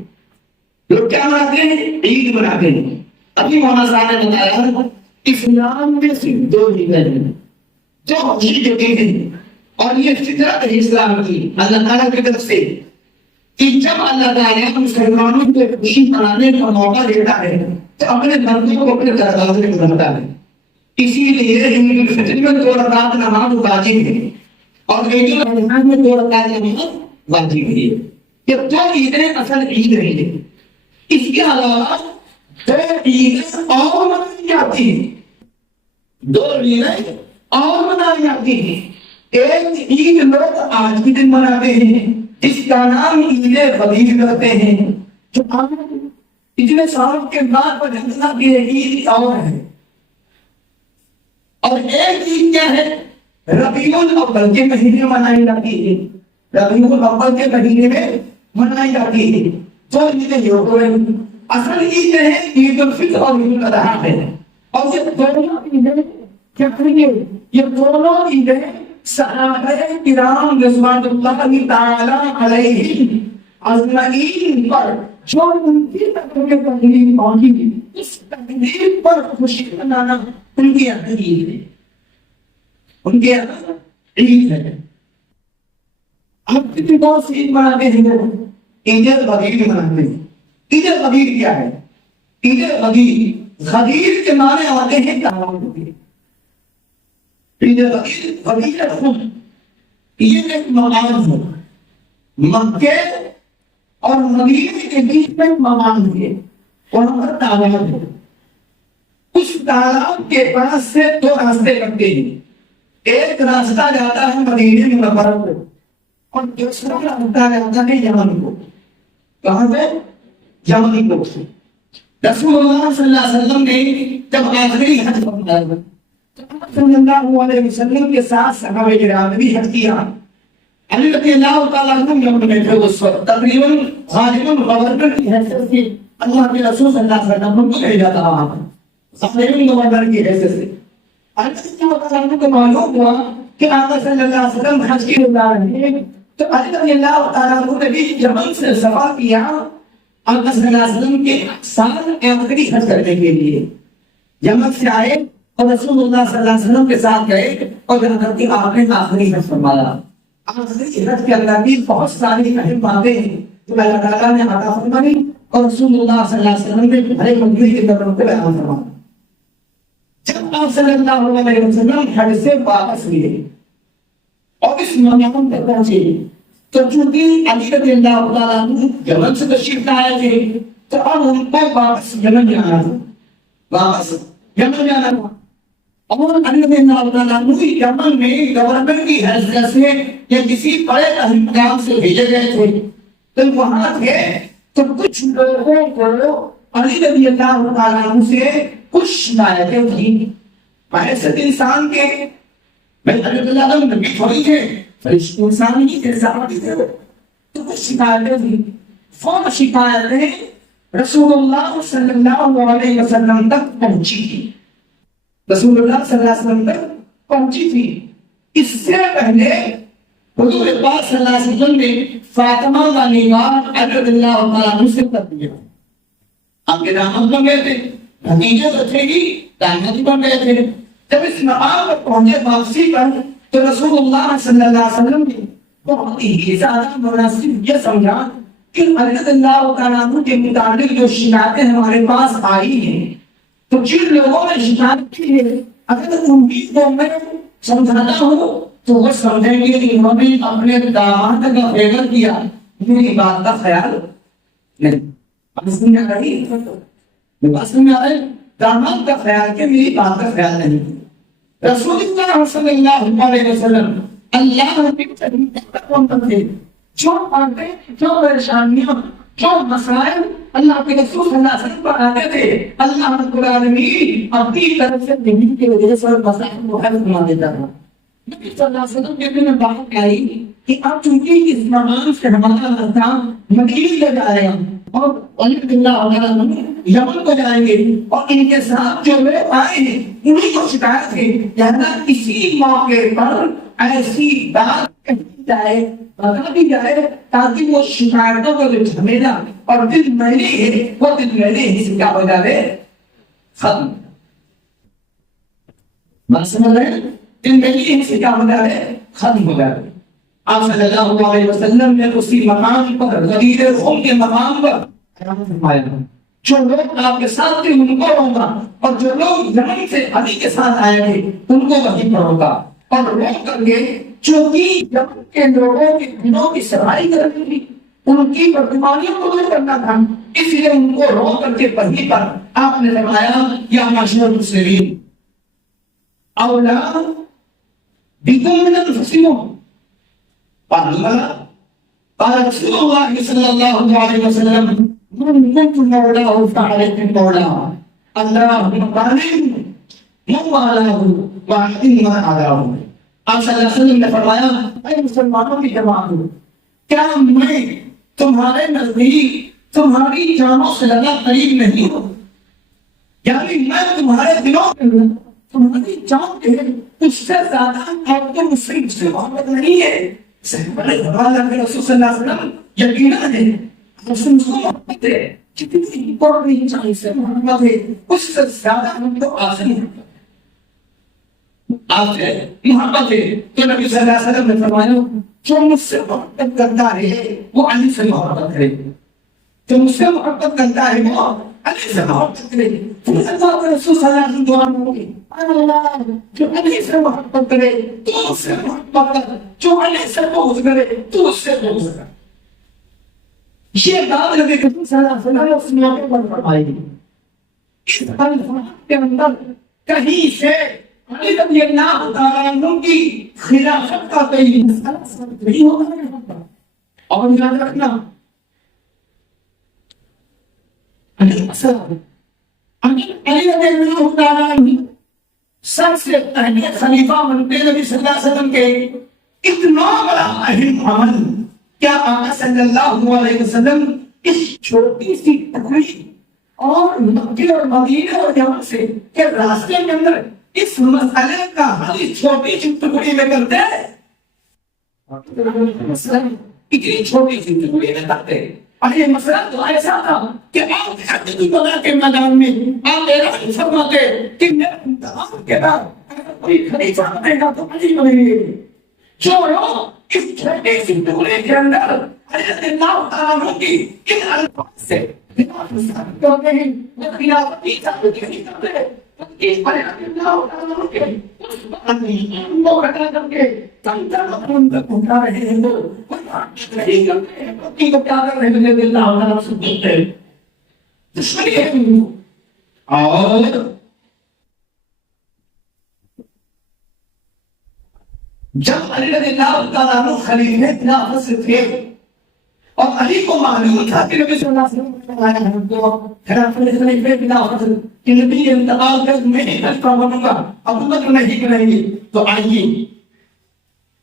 لوگ کیا مناتے ہیں؟ عید مناتے ہیں. ابھی مولانا صاحب نے بتایا اسلام میں صرف 2 عیدیں ہیں جو عقیدے ہیں، اور یہ فطرت ہے اسلام کی اللہ تعالیٰ کی طرف سے کہ جب اللہ تعالیٰ مسلمانوں کو خوشی منانے کا موقع دیتا ہے تو اپنے بندوں کو اپنے درگاہ میں بلاتا ہے. اسی لیے عید الفطر میں 2 رکعت نماز واجب ہے اور عید الاضحیٰ میں 2 رکعت نماز واجب ہے. یہ 2 عیدیں اصل عید ہیں. اس کے علاوہ 2 عیدیں اور منائی جاتی ہیں. 2 عیدیں اور منائی جاتی ہیں. ایک عید لوگ آج کے دن مناتے ہیں، اس کا نام عید غدیر کرتے ہیں، جو اتنے سالوں کے بعد پر جنسا کی عید اور ہے. اور ایک عید کیا ہے؟ ربیع الاول کے مہینے منائی جاتی ہے. ربیع الاول کے مہینے میں منائی جاتی ہے. 2 عیدیں یہ ہوئے. اصل عید ہے عید الفطر اور عید الاضحیٰ ہے. اور یہ دونوں عیدیں کیا کریں گے؟ یہ دونوں عیدیں صحابہ کرام رضوان اللہ تعالی علیہم اجمعین پر جو ان کی تقریر پہنچی، اس تقریر پر خوشی منانا ان کی عید ہے. ان کے عید ہے. ہم کتنی بہت سی عید مناتے ہیں. عید غدیر مناتے ہیں. عید غدیر کیا ہے؟ عید غدیر، غدیر کے معنی آتے ہیں عید غدیر، غدیر خود یہ ایک مقام ہے. مکے اور مدینے کے بیچ میں مقام ہے، وہاں پر تالاب ہے. اس تالاب کے پاس سے 2 راستے لگتے ہیں. ایک راستہ جاتا ہے مدینے منورہ کو اور دوسرا راستہ جاتا ہے یمن کو. کہاں سے؟ یمن کو. رسول اللہ صلی اللہ علیہ وسلم نے جب آخری حج فرمایا صلی اللہ علیہ وسلم کے ساتھ صحابہ کرام نے بھی حج کیا. علی رضی اللہ تعالیٰ عنہ یمن میں تھے اس وقت، تقریباً خادم گورنر کی حیثیت سے اللہ کے رسول صلی اللہ علیہ وسلم کو بھیجا تھا وہاں پر خادم گورنر کی حیثیت سے. علی رضی اللہ تعالیٰ عنہ کو معلوم ہوا کہ آقا صلی اللہ علیہ وسلم حج کی جا رہے ہیں، تو علی رضی اللہ تعالیٰ عنہ نے بھی یمن سے سفر کیا آقا صلی اللہ علیہ وسلم کے ساتھ آخری حج کرنے کے لیے. یمن سے آئے اور رسول اللہ صلی اللہ علیہ وسلم کے ساتھ گئے اور جہاں کی آپ نے آخری حج فرمایا. آخری حج کے اندر بھی بہت ساری اہم باتیں ہیں جو اللہ تعالیٰ نے عطا فرمائی اور رسول اللہ صلی اللہ علیہ وسلم نے ہر مندر کے طرف کو بیان فرمایا. جب آپ صلی اللہ علیہ وسلم حج سے واپس ہوئے اور اس مقام پر پہنچے تو چونکہ علی رضی اللہ تعالیٰ عنہ یمن سے تشریف لائے تھے تو اب ان کو واپس یمن جانا تھا. واپس یمن جانا تھا اور علی رضی اللہ تعالیٰ عنہ یمن میں گورنر کی حیثیت سے یا کسی بڑے اہم کام سے بھیجے گئے تھے. تو وہاں تھے تو کچھ لوگوں کو علی رضی اللہ تعالیٰ عنہ سے کچھ شکایتیں تھیں. حیثیت انسان کے بھائی علی رضی اللہ عنہ نبی تھوڑی تھے، فرشتے انسان ہی تھے، صحابی تھے، تو کچھ شکایتیں تھیں. وہ شکایتیں رسول اللہ صلی اللہ علیہ وسلم تک پہنچی تھی. رسول اللہ صلی اللہ علیہ وسلم تک پہنچی تھی. اس سے پہلے حضور پاک صلی اللہ علیہ وسلم نے فاطمہ کا نکاح علی رضی اللہ عنہ سے کر دیا. آپ کے داماد بن گئے تھے، نتیجے تو تھے ہی داماد ہی بن گئے تھے۔ جب اس مقام پر پہنچے واپسی پر تو رسول اللہ صلی اللہ علیہ وسلم نے بہت ہی زیادہ مناسب یہ سمجھا کہ رضی اللہ تعالیٰ عنہ کے متعلق جو شکایتیں ہمارے پاس آئی ہیں تو جن لوگوں نے شکایت کی ہے اگر امید کو میں سمجھاتا ہوں تو وہ سمجھیں گے کہ انہوں نے اپنے داماد کا فیور کیا، میری بات کا خیال نہیں۔ بات میں آ رہی بات میں آ رہے داماد کا خیال کیا، میری بات کا خیال نہیں۔ رسول اللہ صلی اللہ علیہ وسلم اللہ کے جو باتیں، جو پریشانیاں، جو مسائل اللہ کے رسول صلی اللہ علیہ وسلم پر آتے تھے، اللہ رب العالمین اپنی طرف سے نبی کی وجہ سے مسائل کو حل فرما دیتا تھا۔ نبی صلی اللہ علیہ وسلم کے دل میں بات آئی کہ اب چونکہ اس مقام سے ہمارا کام مدینے لے جا رہے ہیں اور اللہ یمن کو جائیں گے اور ان کے ساتھ جو لوگ آئے ہیں انہیں کو شکایت ہے لہذا اسی موقع پر ایسی بات کہی جائے، بتا دی جائے تاکہ وہ شکایتوں کا جو جھمیلا اور دل میلی ہے وہ دل میلی ہی سے کیا ہو جائے، ختم۔ بات سمجھ رہے ہیں؟ دل میلی ہی سے کیا ہو جائے، ختم ہو جائے۔ آپ صلی اللہ علیہ وسلم نے اسی مقام پر غدیر روم کے مقام پر فرمایا جو لوگ آپ کے ساتھ تھے ان کو روکا اور جو لوگ یمن سے علی کے ساتھ آئے تھے ان کو وہیں پر روکا اور روک کر کے چونکہ یمن کے لوگوں کے دلوں کی صفائی کرنی تھی، ان کی بدگمانیوں کو دور کرنا تھا، اس لیے ان کو روک کر کے وہیں پر آپ نے فرمایا یا معاشر المسلمین اولا بكم من انفسكم قال رسول الله صلى الله عليه وسلم من كنت مولاه فعليكم مولاه اللهم بارك من والاه واحسن من عاداه۔ آپ صلی اللہ علیہ وسلم نے فرمایا اے مسلمانوں کی جماعت، کیا میں تمہارے نزدیک تمہاری جانوں سے زیادہ قریب نہیں ہوں؟ یعنی میں تمہارے دلوں کے اندر تمہاری جان کے اس سے زیادہ آپ کو مجھ سے محبت نہیں ہے۔ رسول صلی اللہ علیہ وسلم یقیناً ہے آپ سے مجھ کو محبت ہے، جتنی بڑی انسان سے محبت ہے اس سے زیادہ ہم کو آسانی ہے، آپ سے محبت ہے۔ تو نبی صلی اللہ علیہ وسلم نے فرمایا جو مجھ سے محبت کرتا ہے وہ علی سے محبت کرے، جو مجھ سے محبت کرتا ہے وہ علی سے محبت کرے۔ اللہ کے رسول صلی اللہ علیہ وسلم دعا مانگی اللہ جو علی سے محبت کرے تو اس سے محبت کر، جو علی سے بغض کرے تو اس سے بغض کر۔ یہ بات نبی کریم صلی اللہ علیہ وسلم نے اس موقع پر فرمائی۔ اس الفاظ کے اندر کہیں سے علی رضی اللہ تعالیٰ عنہ کی خلافت کا کوئی مسئلہ نہیں ہوتا۔ اور یاد رکھنا علی رضی اللہ تعالیٰ عنہ سب سے پہلے خلیفہ بنتے نبی صلی اللہ علیہ وسلم کے اتنا بڑا اہم عمل کیا آقا صلی اللہ علیہ وسلم اس چھوٹی سی ٹکڑی اور مکے اور مدینے اور یمن سے کہ راستے کے اندر اس مسئلے کا حل اس چھوٹی سی ٹکڑی میں کرتے ہیں، اتنی چھوٹی سی ٹکڑی میں کرتے ہیں۔ اور یہ مسئلہ تو ایسا تھا کہ آپ حقیقی بلا کے میدان میں آپ اعلان فرماتے کہ میرا انتخاب کے بعد کوئی خلیفہ بنے گا تو علی بنے گے۔ جو لوگ اس چھوٹے سی ٹکڑے کے اندر علی اللہ تعالیٰ عنہ کی ان الفاظ سے خلافت کرتے ہیں وہ خلافت کی ثابت نہیں کرتے، اس پر اللہ تعالیٰ عنہ کے وہ ہٹا کر کے تنظر اپن تک پہنچا رہے ہیں، وہ نہیں کرتے ہیں، وقتی کو کیا کر رہے ہیں اللہ تعالیٰ سے دیتے ہیں دشمنی ہے۔ اور جب علی رضی اللہ تعالیٰ عنہ خلیفہ خلافت سے تھے اور علی کو معلوم تھا کہ نبی صلی اللہ علیہ وسلم کو خلافت خلیفہ خلافت کہ نبی انتقال کر میں خلیفہ بنوں گا، ابو بکر نہیں کریں گے، تو آئیے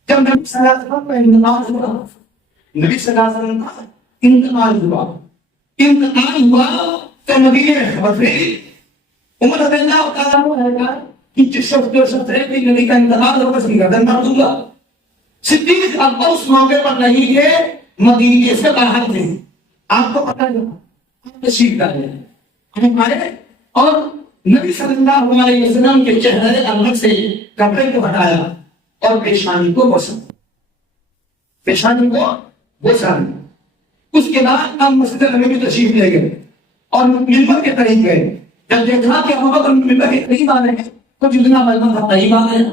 جب نبی صلی اللہ علیہ وسلم کا انتقال ہوا، نبی صلی اللہ علیہ وسلم کا انتقال ہوا تو نبی نے خبر بھیجی عمر رضی اللہ تعالیٰ عنہ نے کہا کہ جس شخص جو شخص ہے کہ نبی کا انتقال ہو اس کی گردن کاٹ دوں گا۔ صدیق اکبر اس موقع پر نہیں تھے، مدینے سے باہر تھے، آپ کو پتہ نہیں آپ تشریف ڈالے ہم آئے اور نبی صلی اللہ علیہ وسلم کے چہرے انور سے کپڑے کو ہٹایا اور پیشانی کو بوسا، پیشانی کو بوسا۔ اس کے بعد ہم مسجد نبوی میں تشریف لے گئے اور ممبر کے قریب گئے۔ جب دیکھا کہ ابوبکر ممبر کے قریب آ رہے ہیں تو جتنا ملنا تھا قریب آ گیا۔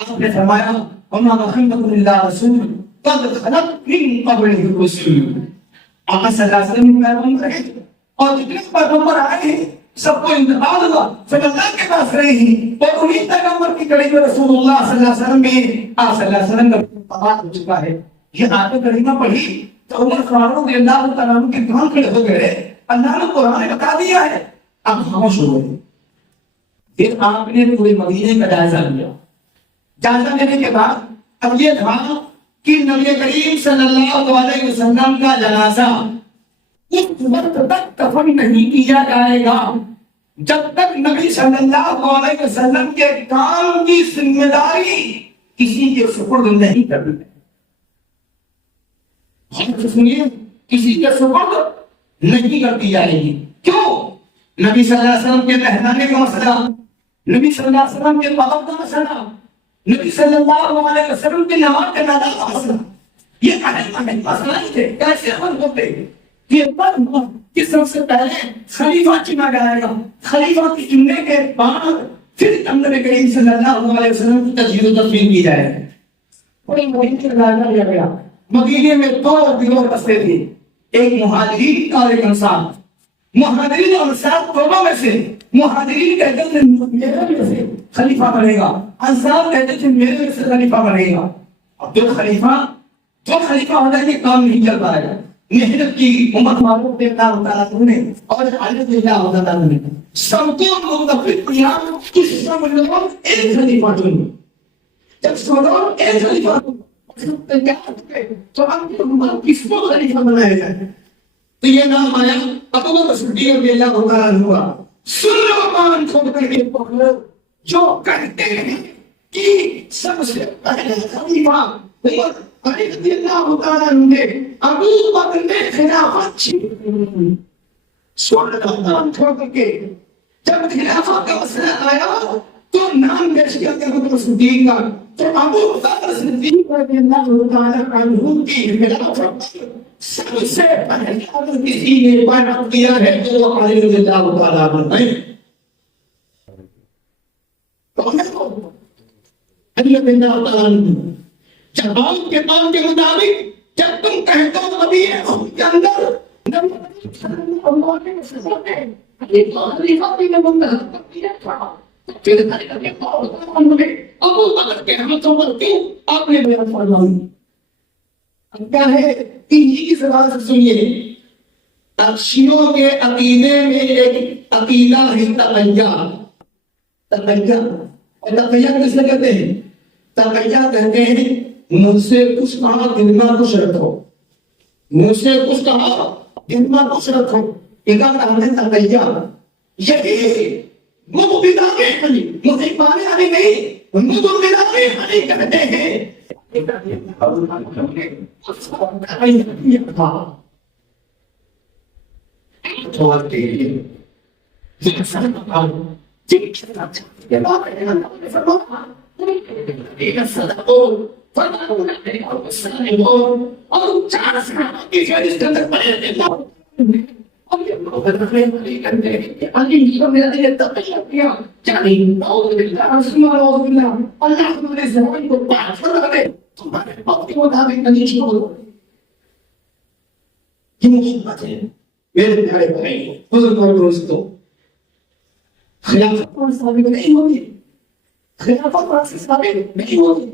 آپ نے فرمایا وما محمد الا رسول قد خلت من قبلہ الرسل، آقا صلی اللہ علیہ وسلم پیغمبر ہیں اور جتنے پیغمبر آئے ہیں سب کو انتقال ہوا پھر اللہ کے پاس رہے ہیں اور انہیں پیغمبر کی کڑی میں رسول اللہ صلی اللہ علیہ وسلم میں آپ صلی اللہ علیہ وسلم کا انتقال ہو چکا ہے۔ یہ آیت کریمہ پڑھی تو عمر فاروق رضی اللہ تعالیٰ عنہ کے کان کھڑے ہو گئے، اللہ نے قرآن میں بتا دیا ہے، اب خاموش ہو گئے۔ پھر آپ نے پورے مدینے کا جائزہ لیا، جائزہ لینے کے بعد اب یہ تھا کہ نبی کریم صلی اللہ علیہ وسلم کا جنازہ اس وقت تک دفن نہیں کیا جائے گا جب تک نبی صلی اللہ علیہ وسلم کے کام کی ذمہ داری کسی کے سپرد نہیں کرنی ہے۔ سنیے، کسی کے سپرد نہیں کر دی جائے گی۔ کیوں؟ نبی صلی اللہ علیہ وسلم کے پہنانے کا مسئلہ، نبی صلی اللہ علیہ وسلم کے طواف کا مسئلہ، نبی صلی اللہ علیہ وسلم کے نماز کے ادا کا مسئلہ، یہ اہم مسئلہ ہی تھے۔ کیسے حل ہوتے؟ یہ کہ سب سے پہلے خلیفہ چنا جائے گا، خلیفہ کے چننے کے بعد پھر نبی کریم صلی اللہ علیہ وسلم کی تجہیز و تدفین کی جائے گی۔ کوئی مہم سے جائزہ لیا گیا۔ مدینے میں دو گروہ بستے تھے، ایک مہاجرین اور ایک انصار۔ مہاجرین اور انصار دونوں میں سے مہاجرین کہتے تھے میرے میں سے خلیفہ بنے گا، انصار کہتے تھے میرے میں سے خلیفہ بنے گا۔ اب دو خلیفہ ہو جائے گے، کام نہیں چل پائے گا۔ محنت کی عمر فاروق رضی اللہ تعالیٰ عنہ نے اور علی رضی اللہ تعالیٰ عنہ نے سب کو متفق کیا کہ سب لوگ ایک خلیفہ چنو۔ جب سب لوگ ایک خلیفہ تو اب کس کو خلیفہ بنایا جائے؟ تو یہ نام آیا ابو بکر صدیق رضی اللہ تعالیٰ عنہ کا۔ سن لو کان کھول کر کے پڑھو، جو کہتے ہیں کہ سب سے پہلے خلیفہ علی رضی اللہ تعالیٰ عنہ نے ابو بکر نے خلافت چھینی۔ سن لو کان کھول کر کے جب خلافت کا مسئلہ آیا تو نام پیش کیا کہ ابو بکر صدیق کا، تو ابو بکر صدیق رضی اللہ تعالیٰ عنہ کی خلافت سب سے پہلے اگر کسی نے بیعت کیا ہے تو وہ علی رضی اللہ تعالیٰ عنہ ہے۔ علی رضی اللہ تعالیٰ عنہ جب آپ کے قول کے مطابق جب تم کہتے ہو نبی کے اندر نبی صلی اللہ علیہ وسلم نے خلیفہ کی منتخب کر دیا تھا، پھر ابو بکر کے ہاتھوں پر کیوں آپ نے بیعت فرمائی؟ اب کیا ہے انجیل کی زبان سے سنیے، اب شیعوں کے عقیدے میں ایک عقیدہ ہے تقیہ۔ اور تقیہ کس نے کہتے ہیں؟ تقیہ کہتے ہیں مجھ سے کچھ کہا دل میں کچھ رکھو، مجھ سے کچھ کہا دل میں کچھ رکھو، یہ کا نام ہے تقیہ۔ یہی مبتدع علی محبان علی نہیں، مبتدع علی کہتے ہیں۔ میرے پیارے بھائی بزرگ اور دوستوں، خلافت پر ثابت نہیں ہوگی، خلافت پر ثابت نہیں ہوگی۔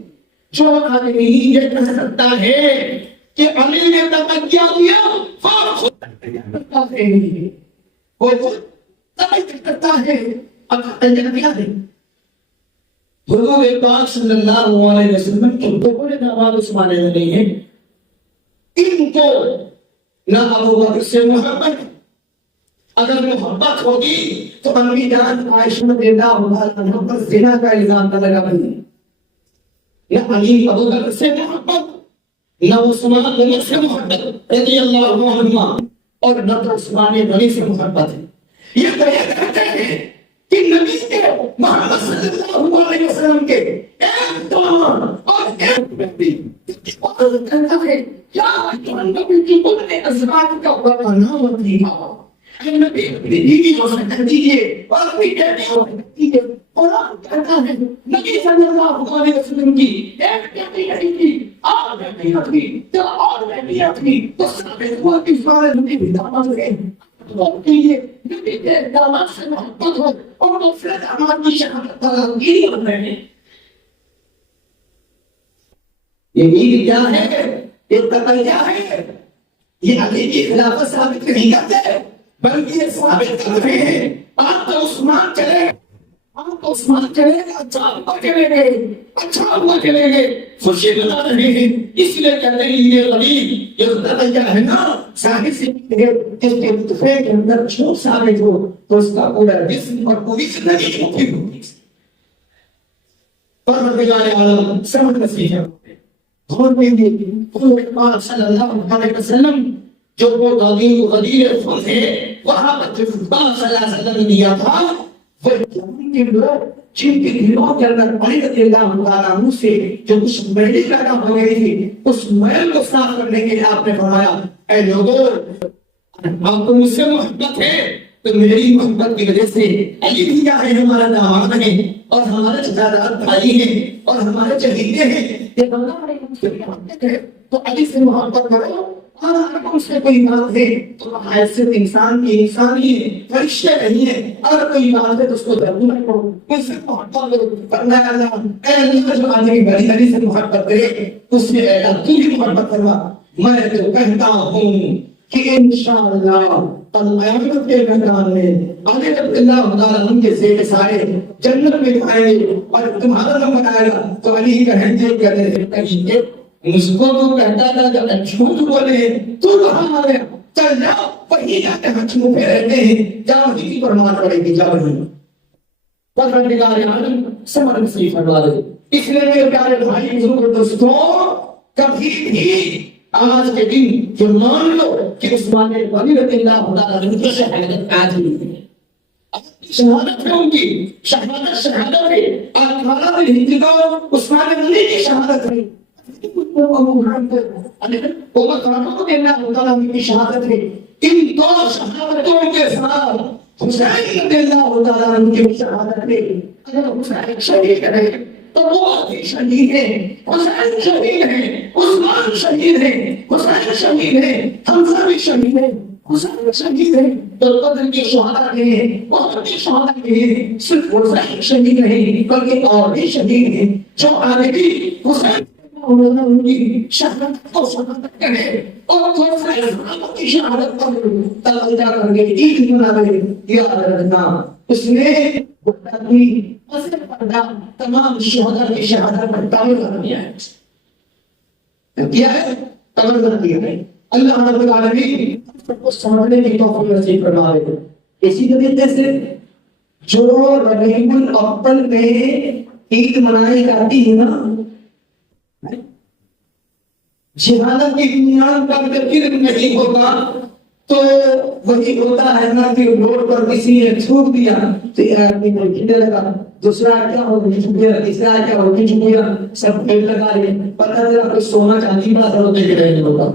جو آدمی یہ کہہ سکتا ہے کہ علی نے تقیہ کیا فاروق کرتا ہے، وہ تقیہ کرتا ہے، اب تقیہ کیا ہے؟ حضور پاک صلی اللہ علیہ وسلم کے بڑے نواز عثمانے میں نہیں ہیں، ان کو نہ ابو بکر سے محبت، اگر محبت ہوگی تو امی جان عائشہ رضی اللہ عنہا پر زنا کا الزام نہ لگا بنی، نہ علی ابو بکر سے محبت، نہ عثمان عمر سے محبت رضی اللہ عنہما، اور نہ عثمان غنی سے محبت ہے۔ یہ بیان کرتے ہیں کہ نبی کے محمد صلی اللہ علیہ وسلم کے ایک دان اور ایک بیٹی اور کہتا ہے یا نبی کی بولنے ازواج کا نام دیا اے نبی اپنی بیوی کو سکھ دیجیے اور اپنی بیٹی کو سکھ دیجیے۔ قرآن کہتا ہے نبی صلی اللہ علیہ وسلم کی ایک بیٹی نہیں تھی اور بیٹی تھی تو اور بیٹیاں تھی تو ثابت ہوا کہ سارے نبی بھی داماد گئے یہ نبی کے داماد سے محبت ہو اور دوسرے داماد کی شہادت تعلقی ہو رہے ہیں۔ یہ عید کیا ہے؟ یہ تقیہ ہے، یہ علی کی خلافت ثابت نہیں کرتے بلکہ یہ ثابت کر رہے ہیں آپ تو عثمان چلے آپ تو عثمان چلے گا اچھا ہوا چلے گئے اچھا ہوا چلے گئے خوشی بنا رہے ہیں اس لیے کہتے ہیں یہ غریب یہ تقیہ ہے نا ظاہر سے اس کے متفے کے اندر چھوٹ ثابت ہو تو اس کا پورا جسم اور پوری زندگی ہوتی ہوگی۔ پروردگار عالم سمجھ نصیب ہے اور میں بھی حضور صلی اللہ علیہ وسلم جو وہ تعلیم غدیر خود ہے وہاں پر جو صلی اللہ علیہ وسلم نے دیا تھا وہ یمن کے لوگ جن کے دلوں کے اندر علی رضی اللہ تعالیٰ عنہ سے جو کچھ میلی پیدا ہو گئی تھی اس میل کو صاف کرنے کے لیے آپ نے فرمایا اے لوگوں آپ کو مجھ سے محبت ہے تو میری محبت کی وجہ سے علی بھی کیا ہے ہمارا داماد ہے اور ہمارے چچادار بھائی ہیں اور ہمارے چہیتے ہیں یہ بندہ تو علی سے محبت کرو اور اگر اس سے کوئی بات ہے تو حیثیت انسان کی انسان ہی ہے فرشتے نہیں ہے اگر کوئی بات ہے تو اس کو درد نہ کرو اس سے محبت کرو فرمایا اللہ اے اللہ جو آج کی بڑی علی سے محبت کرے اس سے اے اللہ تو بھی محبت کروا میں تو کہتا ہوں کہ انشاءاللہ قیامت کے میدان میں علی رضی اللہ تعالیٰ عنہ کے زیر سائے جنت میں جائیں گے اور تمہارا نمبر آئے گا تو علی ہی کہیں گے کہ مجھ کو تو کہتا تھا جب جھوٹ بولے تو وہاں آ گیا چل جاؤ وہی جاتے ہیں چھو پہ رہتے ہیں جاؤ ہی کی فرمان پڑے گی جاؤ ہی پروردگار عالم سمجھ نصیب فرما دے اس لیے میرے پیارے بھائی بزرگ دوستوں کبھی بھی آج کے دن جو مان لو کہ عثمان غنی رضی اللہ تعالیٰ عنہ کی شہادت آج ہوئی ہے شہادت ہے ان کی شہادت ہے 18 دن ہجری کو عثمان غنی کی شہادت ہے شہادت ہے ان دو شہادتوں کے ساتھ حسین رضی اللہ تعالیٰ عنہ کی شہادت ہے اگر حسین شہید ہے تو وہ بھی شہید ہے حسین شہید ہے عثمان شہید ہے حسین شہید ہے حمزہ بھی شہید ہے حسین شہید ہے تو بدر کی شہادت ہے بہت کی شہادت ہے صرف حسین شہید نہیں بلکہ اور بھی شہید ہے جو آنے کی حسین شہادت کو شہادت کرے اور دوسرے شہادت پر توجہ کر کے عید مناوے یاد رکھنا اس نے اپنی اثر پردہ تمام شہداء کی شہادت پر تعلق کر دیا ہے کیا ہے تعلق کر دیا ہے اللہ رب العالمین سب کو سمجھنے کی توفیق نصیب فرما دے اسی طریقے سے جو ربیع الاول میں عید منائی جاتی ہے نا جہالت کی بنیاد پر پھر نہیں ہوگا تو وہی ہوتا ہے نا کہ روڈ پر کسی نے تھوک دیا تو یہ آدمی کو کھلنے لگا دوسرا کیا ہو گیا تیسرا کیا ہو گیا سب پیڑ لگا رہے پتہ چلا کوئی سونا چاندی بات ہوتے کے رہنے ہوگا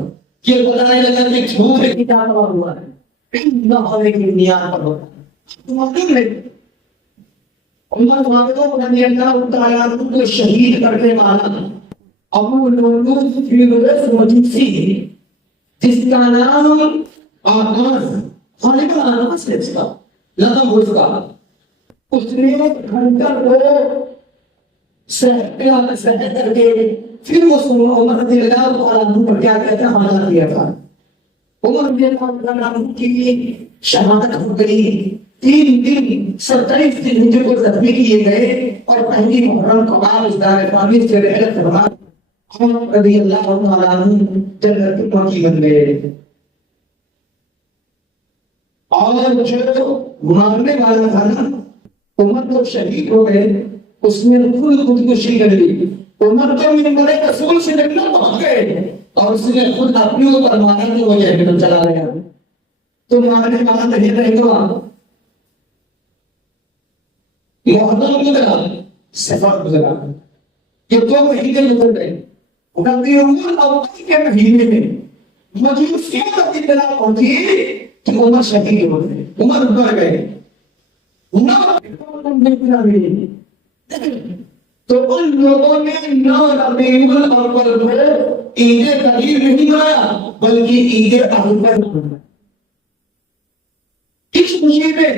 یہ پتہ نہیں لگا کہ تھوک کی کتاب ہوا ہے نہ ہونے کی بنیاد پر ہوتا ہے معلوم ہے عمر رضی اللہ تعالیٰ عنہ کو شہید کرنے والا ابو لولو فیروز مجوسی جس کا نام آغاز غالب آغاز ہے اس کا لقب اس کا اس نے گھنٹر کو سہر کر کے پھر اس عمر رضی اللہ تعالیٰ عنہ پر کیا کہتا ہے حملہ کیا تھا عمر رضی اللہ تعالیٰ عنہ کی شہادت ہو گئی 3 دن 27 دن ہجری کو زخمی کیے گئے اور پہلی محرم کو بعد اس دار فامل سے رحلت فرما عمر رضی اللہ تعالیٰ عنہ جنت کی پہنچی بن گئے اور جو مارنے والا تھا نا عمر تو شہید ہو گئے اس نے خودکشی کر لی عمر تو منبر رسول سے جنت پہنچ گئے اور اس نے خود اپنے اوپر مارا تو وہ جہنم چلا گیا تو مارنے والا نہیں رہے گا محرم گزرا، سفر گزرا، یہ 2 مہینے گزر گئے. ربیع الاول کے مہینے میں مجوسیوں کا اطلاع پہنچی کہ عمر شہید ہو گئے، عمر مر گئے. تو ان لوگوں نے 9 ربیع الاول کو عید کبیر نہیں منایا بلکہ عید اکبر منایا. کس خوشی میں؟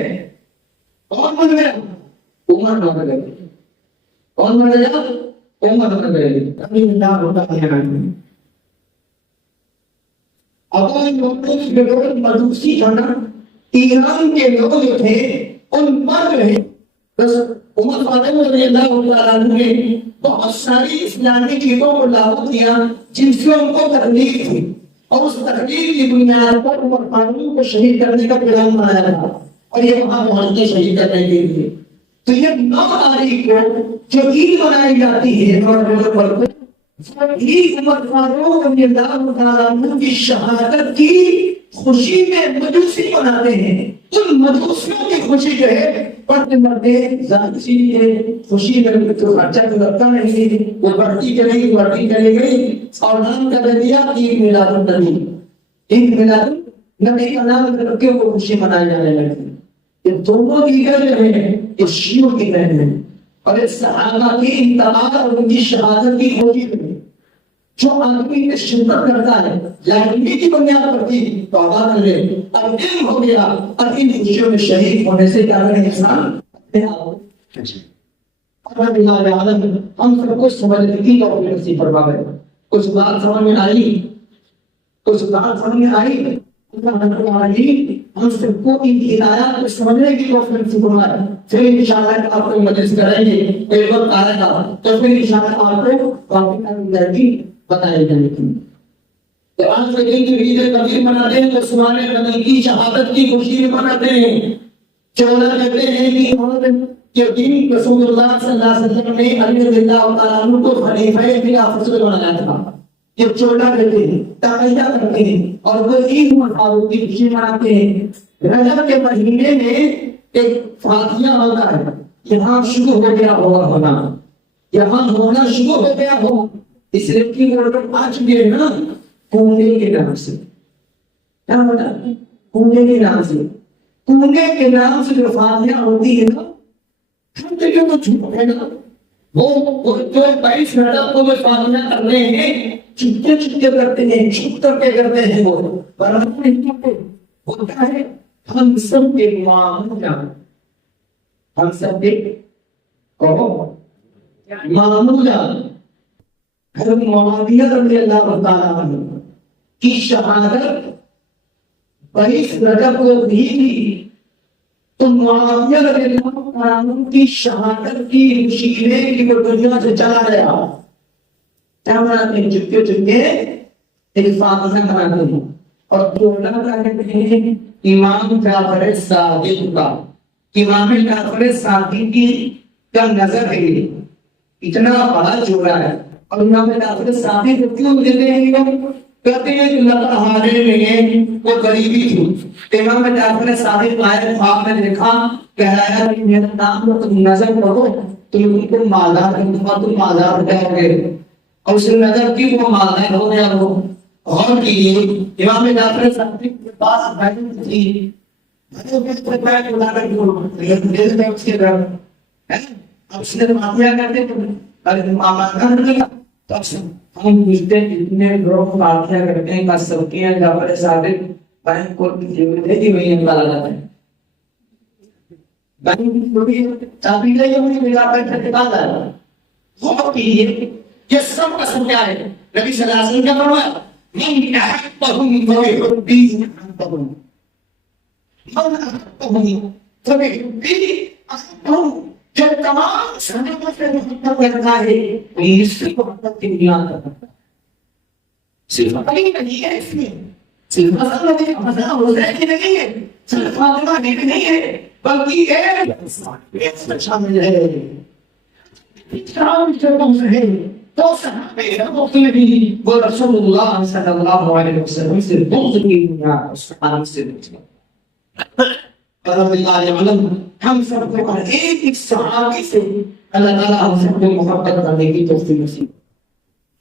کون مر گیا؟ عمر مر گئے. کون مر گیا؟ عمر مر گئے. ابھی اللہ ہوتا ہے. اب ان لوگوں کی ضرورت مجوسی تھا نا، ایران کے لوگ جو تھے ان مر گئے. بس عمر فاطمہ رضی اللہ عنہ نے بہت ساری اسلامی چیزوں کو لاگو کیا جن سے ان کو تکلیف تھی، اور اس تکلیف کی بنیاد پر عمر فاطمہ کو شہید کرنے کا پلان بنایا تھا، اور یہ وہاں پہنچتے شہید کرنے کے لیے. تو یہ 9 تاریخ کو جو عید منائی جاتی ہے عید عمر فاروق رضی اللہ عنہ کی شہادت کی خوشی میں مجوسی مناتے ہیں. ان مجوسیوں کی خوشی جو ہے پڑھتے مرتے ذاتی خوشی میں تو خرچہ تو لگتا نہیں، وہ بڑھتی چلی گئی اور نام کر دیا عید میلاد النبی. عید میلاد النبی کا نام کر کے وہ خوشی منائی جانے لگی. یہ دونوں عیدیں جو ہیں یہ شیعوں کی عیدیں ہیں، اور اس صحابہ کی انتقال اور ان کی شہادت کی خوشی میں جو آدمی میں شدت کرتا ہے لاہوری کی بنیاد پر بھی توبہ کر لے، اب علم ہو گیا، اب ان خوشیوں میں شہید ہونے سے کیا کریں انسان ہم سب کو سمجھنے کی توفیق نصیب فرمائے. کچھ بات سمجھ میں آئی؟ ہم سب کو ان کی ہدایات کو سمجھنے کی توفیق نصیب فرمائے. پھر انشاءاللہ آپ کو مجلس کریں گے، ایک وقت آئے گا تو پھر انشاءاللہ آپ کو واقعی بتائے جائے گی. تو آج کے دن عید کبیر مناتے ہیں تو عثمان غنی کی شہادت کی خوشی میں مناتے ہیں. چولا کہتے ہیں کہ دین رسول اللہ صلی اللہ علیہ وسلم نے علی رضی اللہ تعالیٰ عنہ کو خلیفہ خلافت بنایا تھا. یہ چولا کہتے ہیں، تقیہ کرتے ہیں، اور وہ عید فاروق کی خوشی مناتے ہیں. رجب کے مہینے میں ایک فاتحہ ہوتا ہے، یہاں شروع ہو گیا ہونا، یہاں ہونا شروع ہو گیا ہو، اس لیے کی اردو آ چکی ہے نا کنڈے کے نام سے. کیا ہوتا ہے؟ کنڈے کے نام سے. کنڈے کے نام سے جو فاتحہ ہوتی ہے نا، ہم دیکھیں تو چھوٹ ہے نا، وہ جو 22 رجب کو وہ فاتحہ کر رہے ہیں چھپتے کرتے ہیں، چھپ کر کے کرتے ہیں. وہ ہوتا ہے ہم سب کے ماموں جان، ہم سب کے ماموں جان حضرت معاویہ رضی اللہ تعالیٰ عنہ کی شہادت 22 رجب کو بھی تھی. تو معاویہ رضی اللہ تعالیٰ عنہ کی شہادت کی خوشی میں کہ وہ دنیا سے چلا گیا، کیا مناتے ہیں؟ چپکے ایک فاتحہ مناتے ہیں. اور دولا کہتے ہیں امام جعفر صادق کا، امام جعفر صادق کی کا نظر ہے اتنا بڑا چورا ہے. اور امام جعفر صادق کو کیوں دیتے ہیں؟ کہتے ہیں کہ اللہ ہمارے لیے وہ غریبی تھی. امام جعفر صادق آئے خواب میں دیکھا، کہلایا کہ میرا نام کو تم نظر پڑھو تو ان کو مالدار کر دوں گا، تم مالدار ہو جاؤ گے. اور اس نے نظر کی وہ مالدار ہو گیا. وہ غور کیجیے امام جعفر صادق کے پاس بہن تھی، اس نے معافیا کرتے تو ہم پوچھتے ہیں اتنے لوگ معافیا کرتے ہیں بس سب کی جعفر صادق بہن کو دے دی وہی نکالا جاتا ہے. بہن چابی لے ہوئی ملا کر نکالا ہے. غور کیجیے یہ سب کا سب کیا ہے؟ نبی صلی اللہ علیہ وسلم کیا فرمایا؟ من احبهم فبحبی احبهم، من احبهم فبحبی احبهم. جو تمام صحابہ سے محبت کرتا ہے وہ اس سے محبت کی بنیاد کرتا ہے. صرف علی نہیں ہے، اس میں صرف حسن حسین نہیں ہے، صرف فاطمہ نہیں ہے، بلکہ ایک شامل ہے. اسلام سے ہے تو صحابہ بھی وہ رسول اللہ صلی اللہ علیہ وسلم سے بغض کی بنیاد اس قرآن سے رضی اللہ عنہ ہم سب کو ایک ایک صحابی سے اللہ تعالیٰ ہم سب کو محبت کرنے کی توفیق نصیب،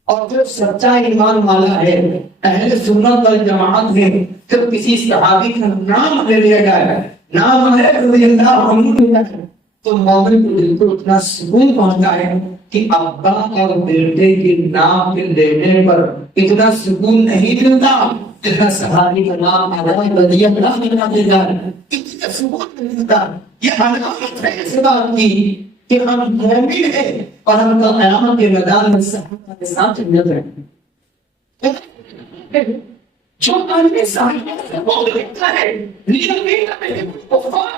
اور جو سچا ایمان والا ہے اہل سنت والجماعت ہے جب کسی صحابی کا نام لے لیا جائے نام ہے رضی اللہ عنہ تو مومن کو دل کو اتنا سکون پہنچتا ہے کہ ابا اور بیٹے کے نام کے لینے پر اتنا سکون نہیں ملتا جتنا صحابی کا نام رضی اللہ عنہ دے جائے اتنا سکون نہیں ملتا۔ یہ علامت ہے اس بات کی کہ ہم مومن ہیں اور ہم کا قیامت کے میدان میں صحابہ کے ساتھ جنت رہیں گے۔ جو آدمی صحابہ سے بول رکھتا ہے لیکن میرے کفار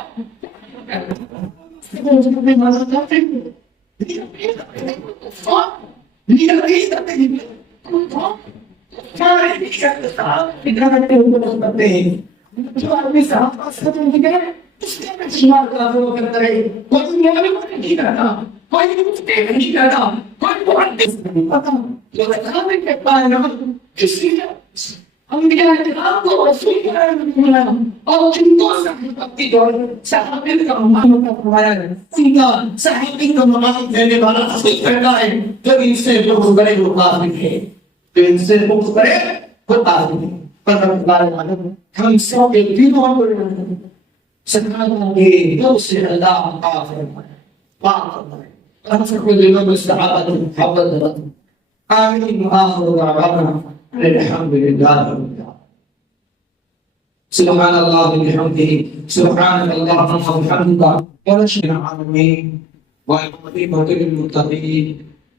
جو آدمی صحابہ سے بول گئے اس کے میں شمار کافروں کے اندر ہے، کوئی مومن نہیں کرتا، کوئی مفتی نہیں کرتا، کوئی محدث نہیں کرتا، جو رکھانے کے پائے کسی نے انبیاء کرام کو رسول کرام اور جن کو صحابی دور صحابی کا مقام فرمایا ہے ان کا صحابی کا مقام دینے والا حسین کرتا ہے جو ان سے بغض کرے وہ کافر ہے، جو ان سے بغض کرے وہ کافر ہے۔ پر ہم سب کے دلوں کو سکھانا کے دو سے اللہ پاک فرمائے پاک فرمائے ہم سب کو دلوں میں صحابہ کی محبت رکھیں۔ آمین آخر دعوانا الحمد للہ رب العالمین۔ سبحان اللہ بحمدہ سبحان اللہ وبحمدہ ونشهد العالمین والعاقبۃ للمتقین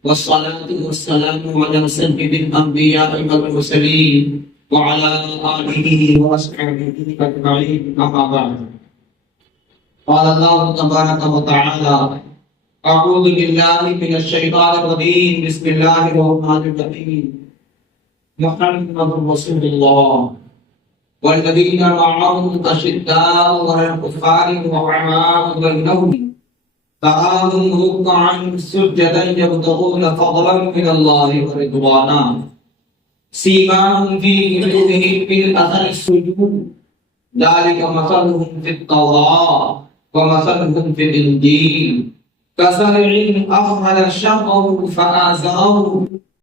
والصلاة والسلام على سيد الأنبياء والمرسلين وعلى آله وأصحابه أجمعين أما بعد۔ قال الله تبارك وتعالى أعوذ بالله من الشيطان الرجيم بسم الله الرحمن الرحيم محمد رسول الله والذين معه أشداء على الكفار رحماء بينهم تراهم ركعا سجدا يبتغون فضلا من الله ورضوانا سيماهم في وجوههم من أثر السجود ذلك مثلهم في التوراة ومثلهم في الإنجيل كزرع أخرج شطأه فآزره